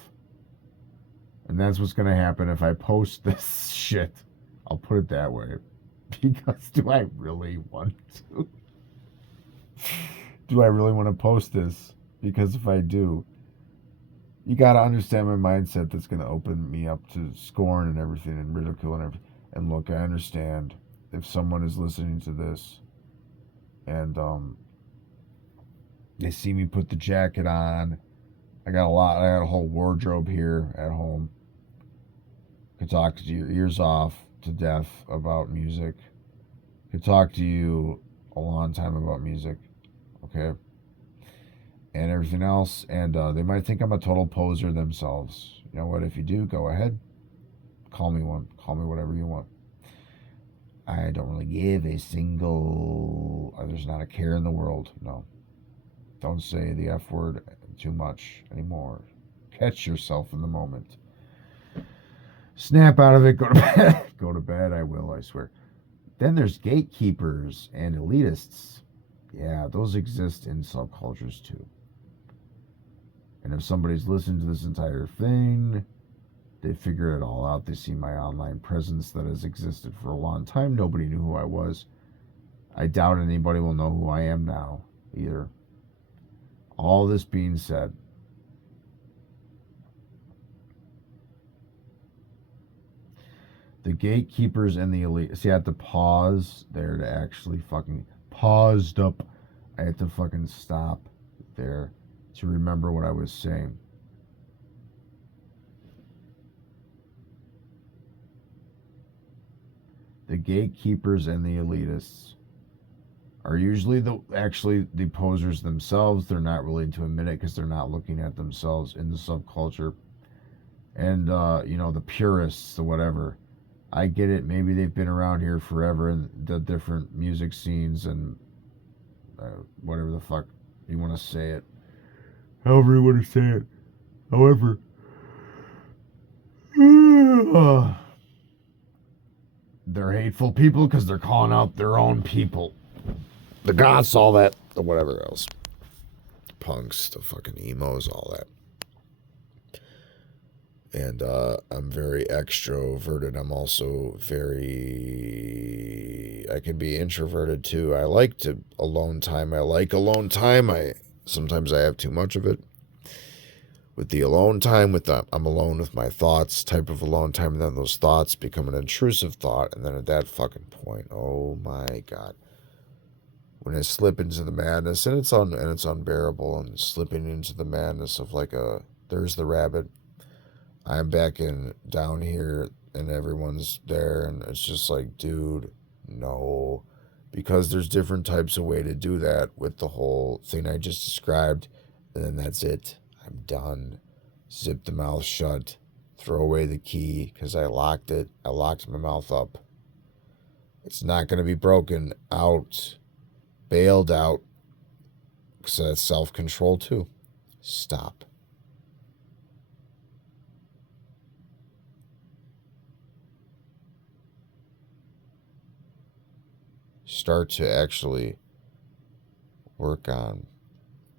And that's what's going to happen if I post this shit. I'll put it that way. Because do I really want to? Do I really want to post this? Because if I do, you got to understand my mindset that's going to open me up to scorn and everything and ridicule and everything. And look, I understand if someone is listening to this and they see me put the jacket on. I got a whole wardrobe here at home. Could talk to your ears off to death about music. Could talk to you a long time about music. Okay? And everything else. And they might think I'm a total poser themselves. You know what? If you do, go ahead. Call me one. Call me whatever you want. I don't really give a single... There's not a care in the world. No. Don't say the F word too much anymore. Catch yourself in the moment. Snap out of it. Go to bed. Go to bed. I will, I swear. Then there's gatekeepers and elitists. Yeah, those exist in subcultures too. And if somebody's listened to this entire thing, they figure it all out. They see my online presence that has existed for a long time. Nobody knew who I was. I doubt anybody will know who I am now either. All this being said, the gatekeepers and the elite. See, I had to pause there to actually fucking paused up. I had to fucking stop there to remember what I was saying. The gatekeepers and the elitists are usually the posers themselves. They're not willing to admit it because they're not looking at themselves in the subculture. And, the purists, the whatever. I get it. Maybe they've been around here forever in the different music scenes and whatever the fuck you want to say it. However you want to say it. However. They're hateful people because they're calling out their own people. The goths, all that, the whatever else. Punks, the fucking emos, all that. And I'm very extroverted. I'm also I can be introverted too. I like alone time. I Sometimes I have too much of it. With the alone time, with the I'm alone with my thoughts type of alone time, and then those thoughts become an intrusive thought, and then at that fucking point, oh my God. When I slip into the madness, and it's unbearable, and slipping into the madness of like there's the rabbit. I'm back in down here, and everyone's there, and it's just like, dude, no, because there's different types of way to do that with the whole thing I just described, and then that's it. I'm done. Zip the mouth shut. Throw away the key because I locked it. I locked my mouth up. It's not going to be broken out. Bailed out, because that's self-control too. Stop. Start to actually work on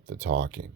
the talking.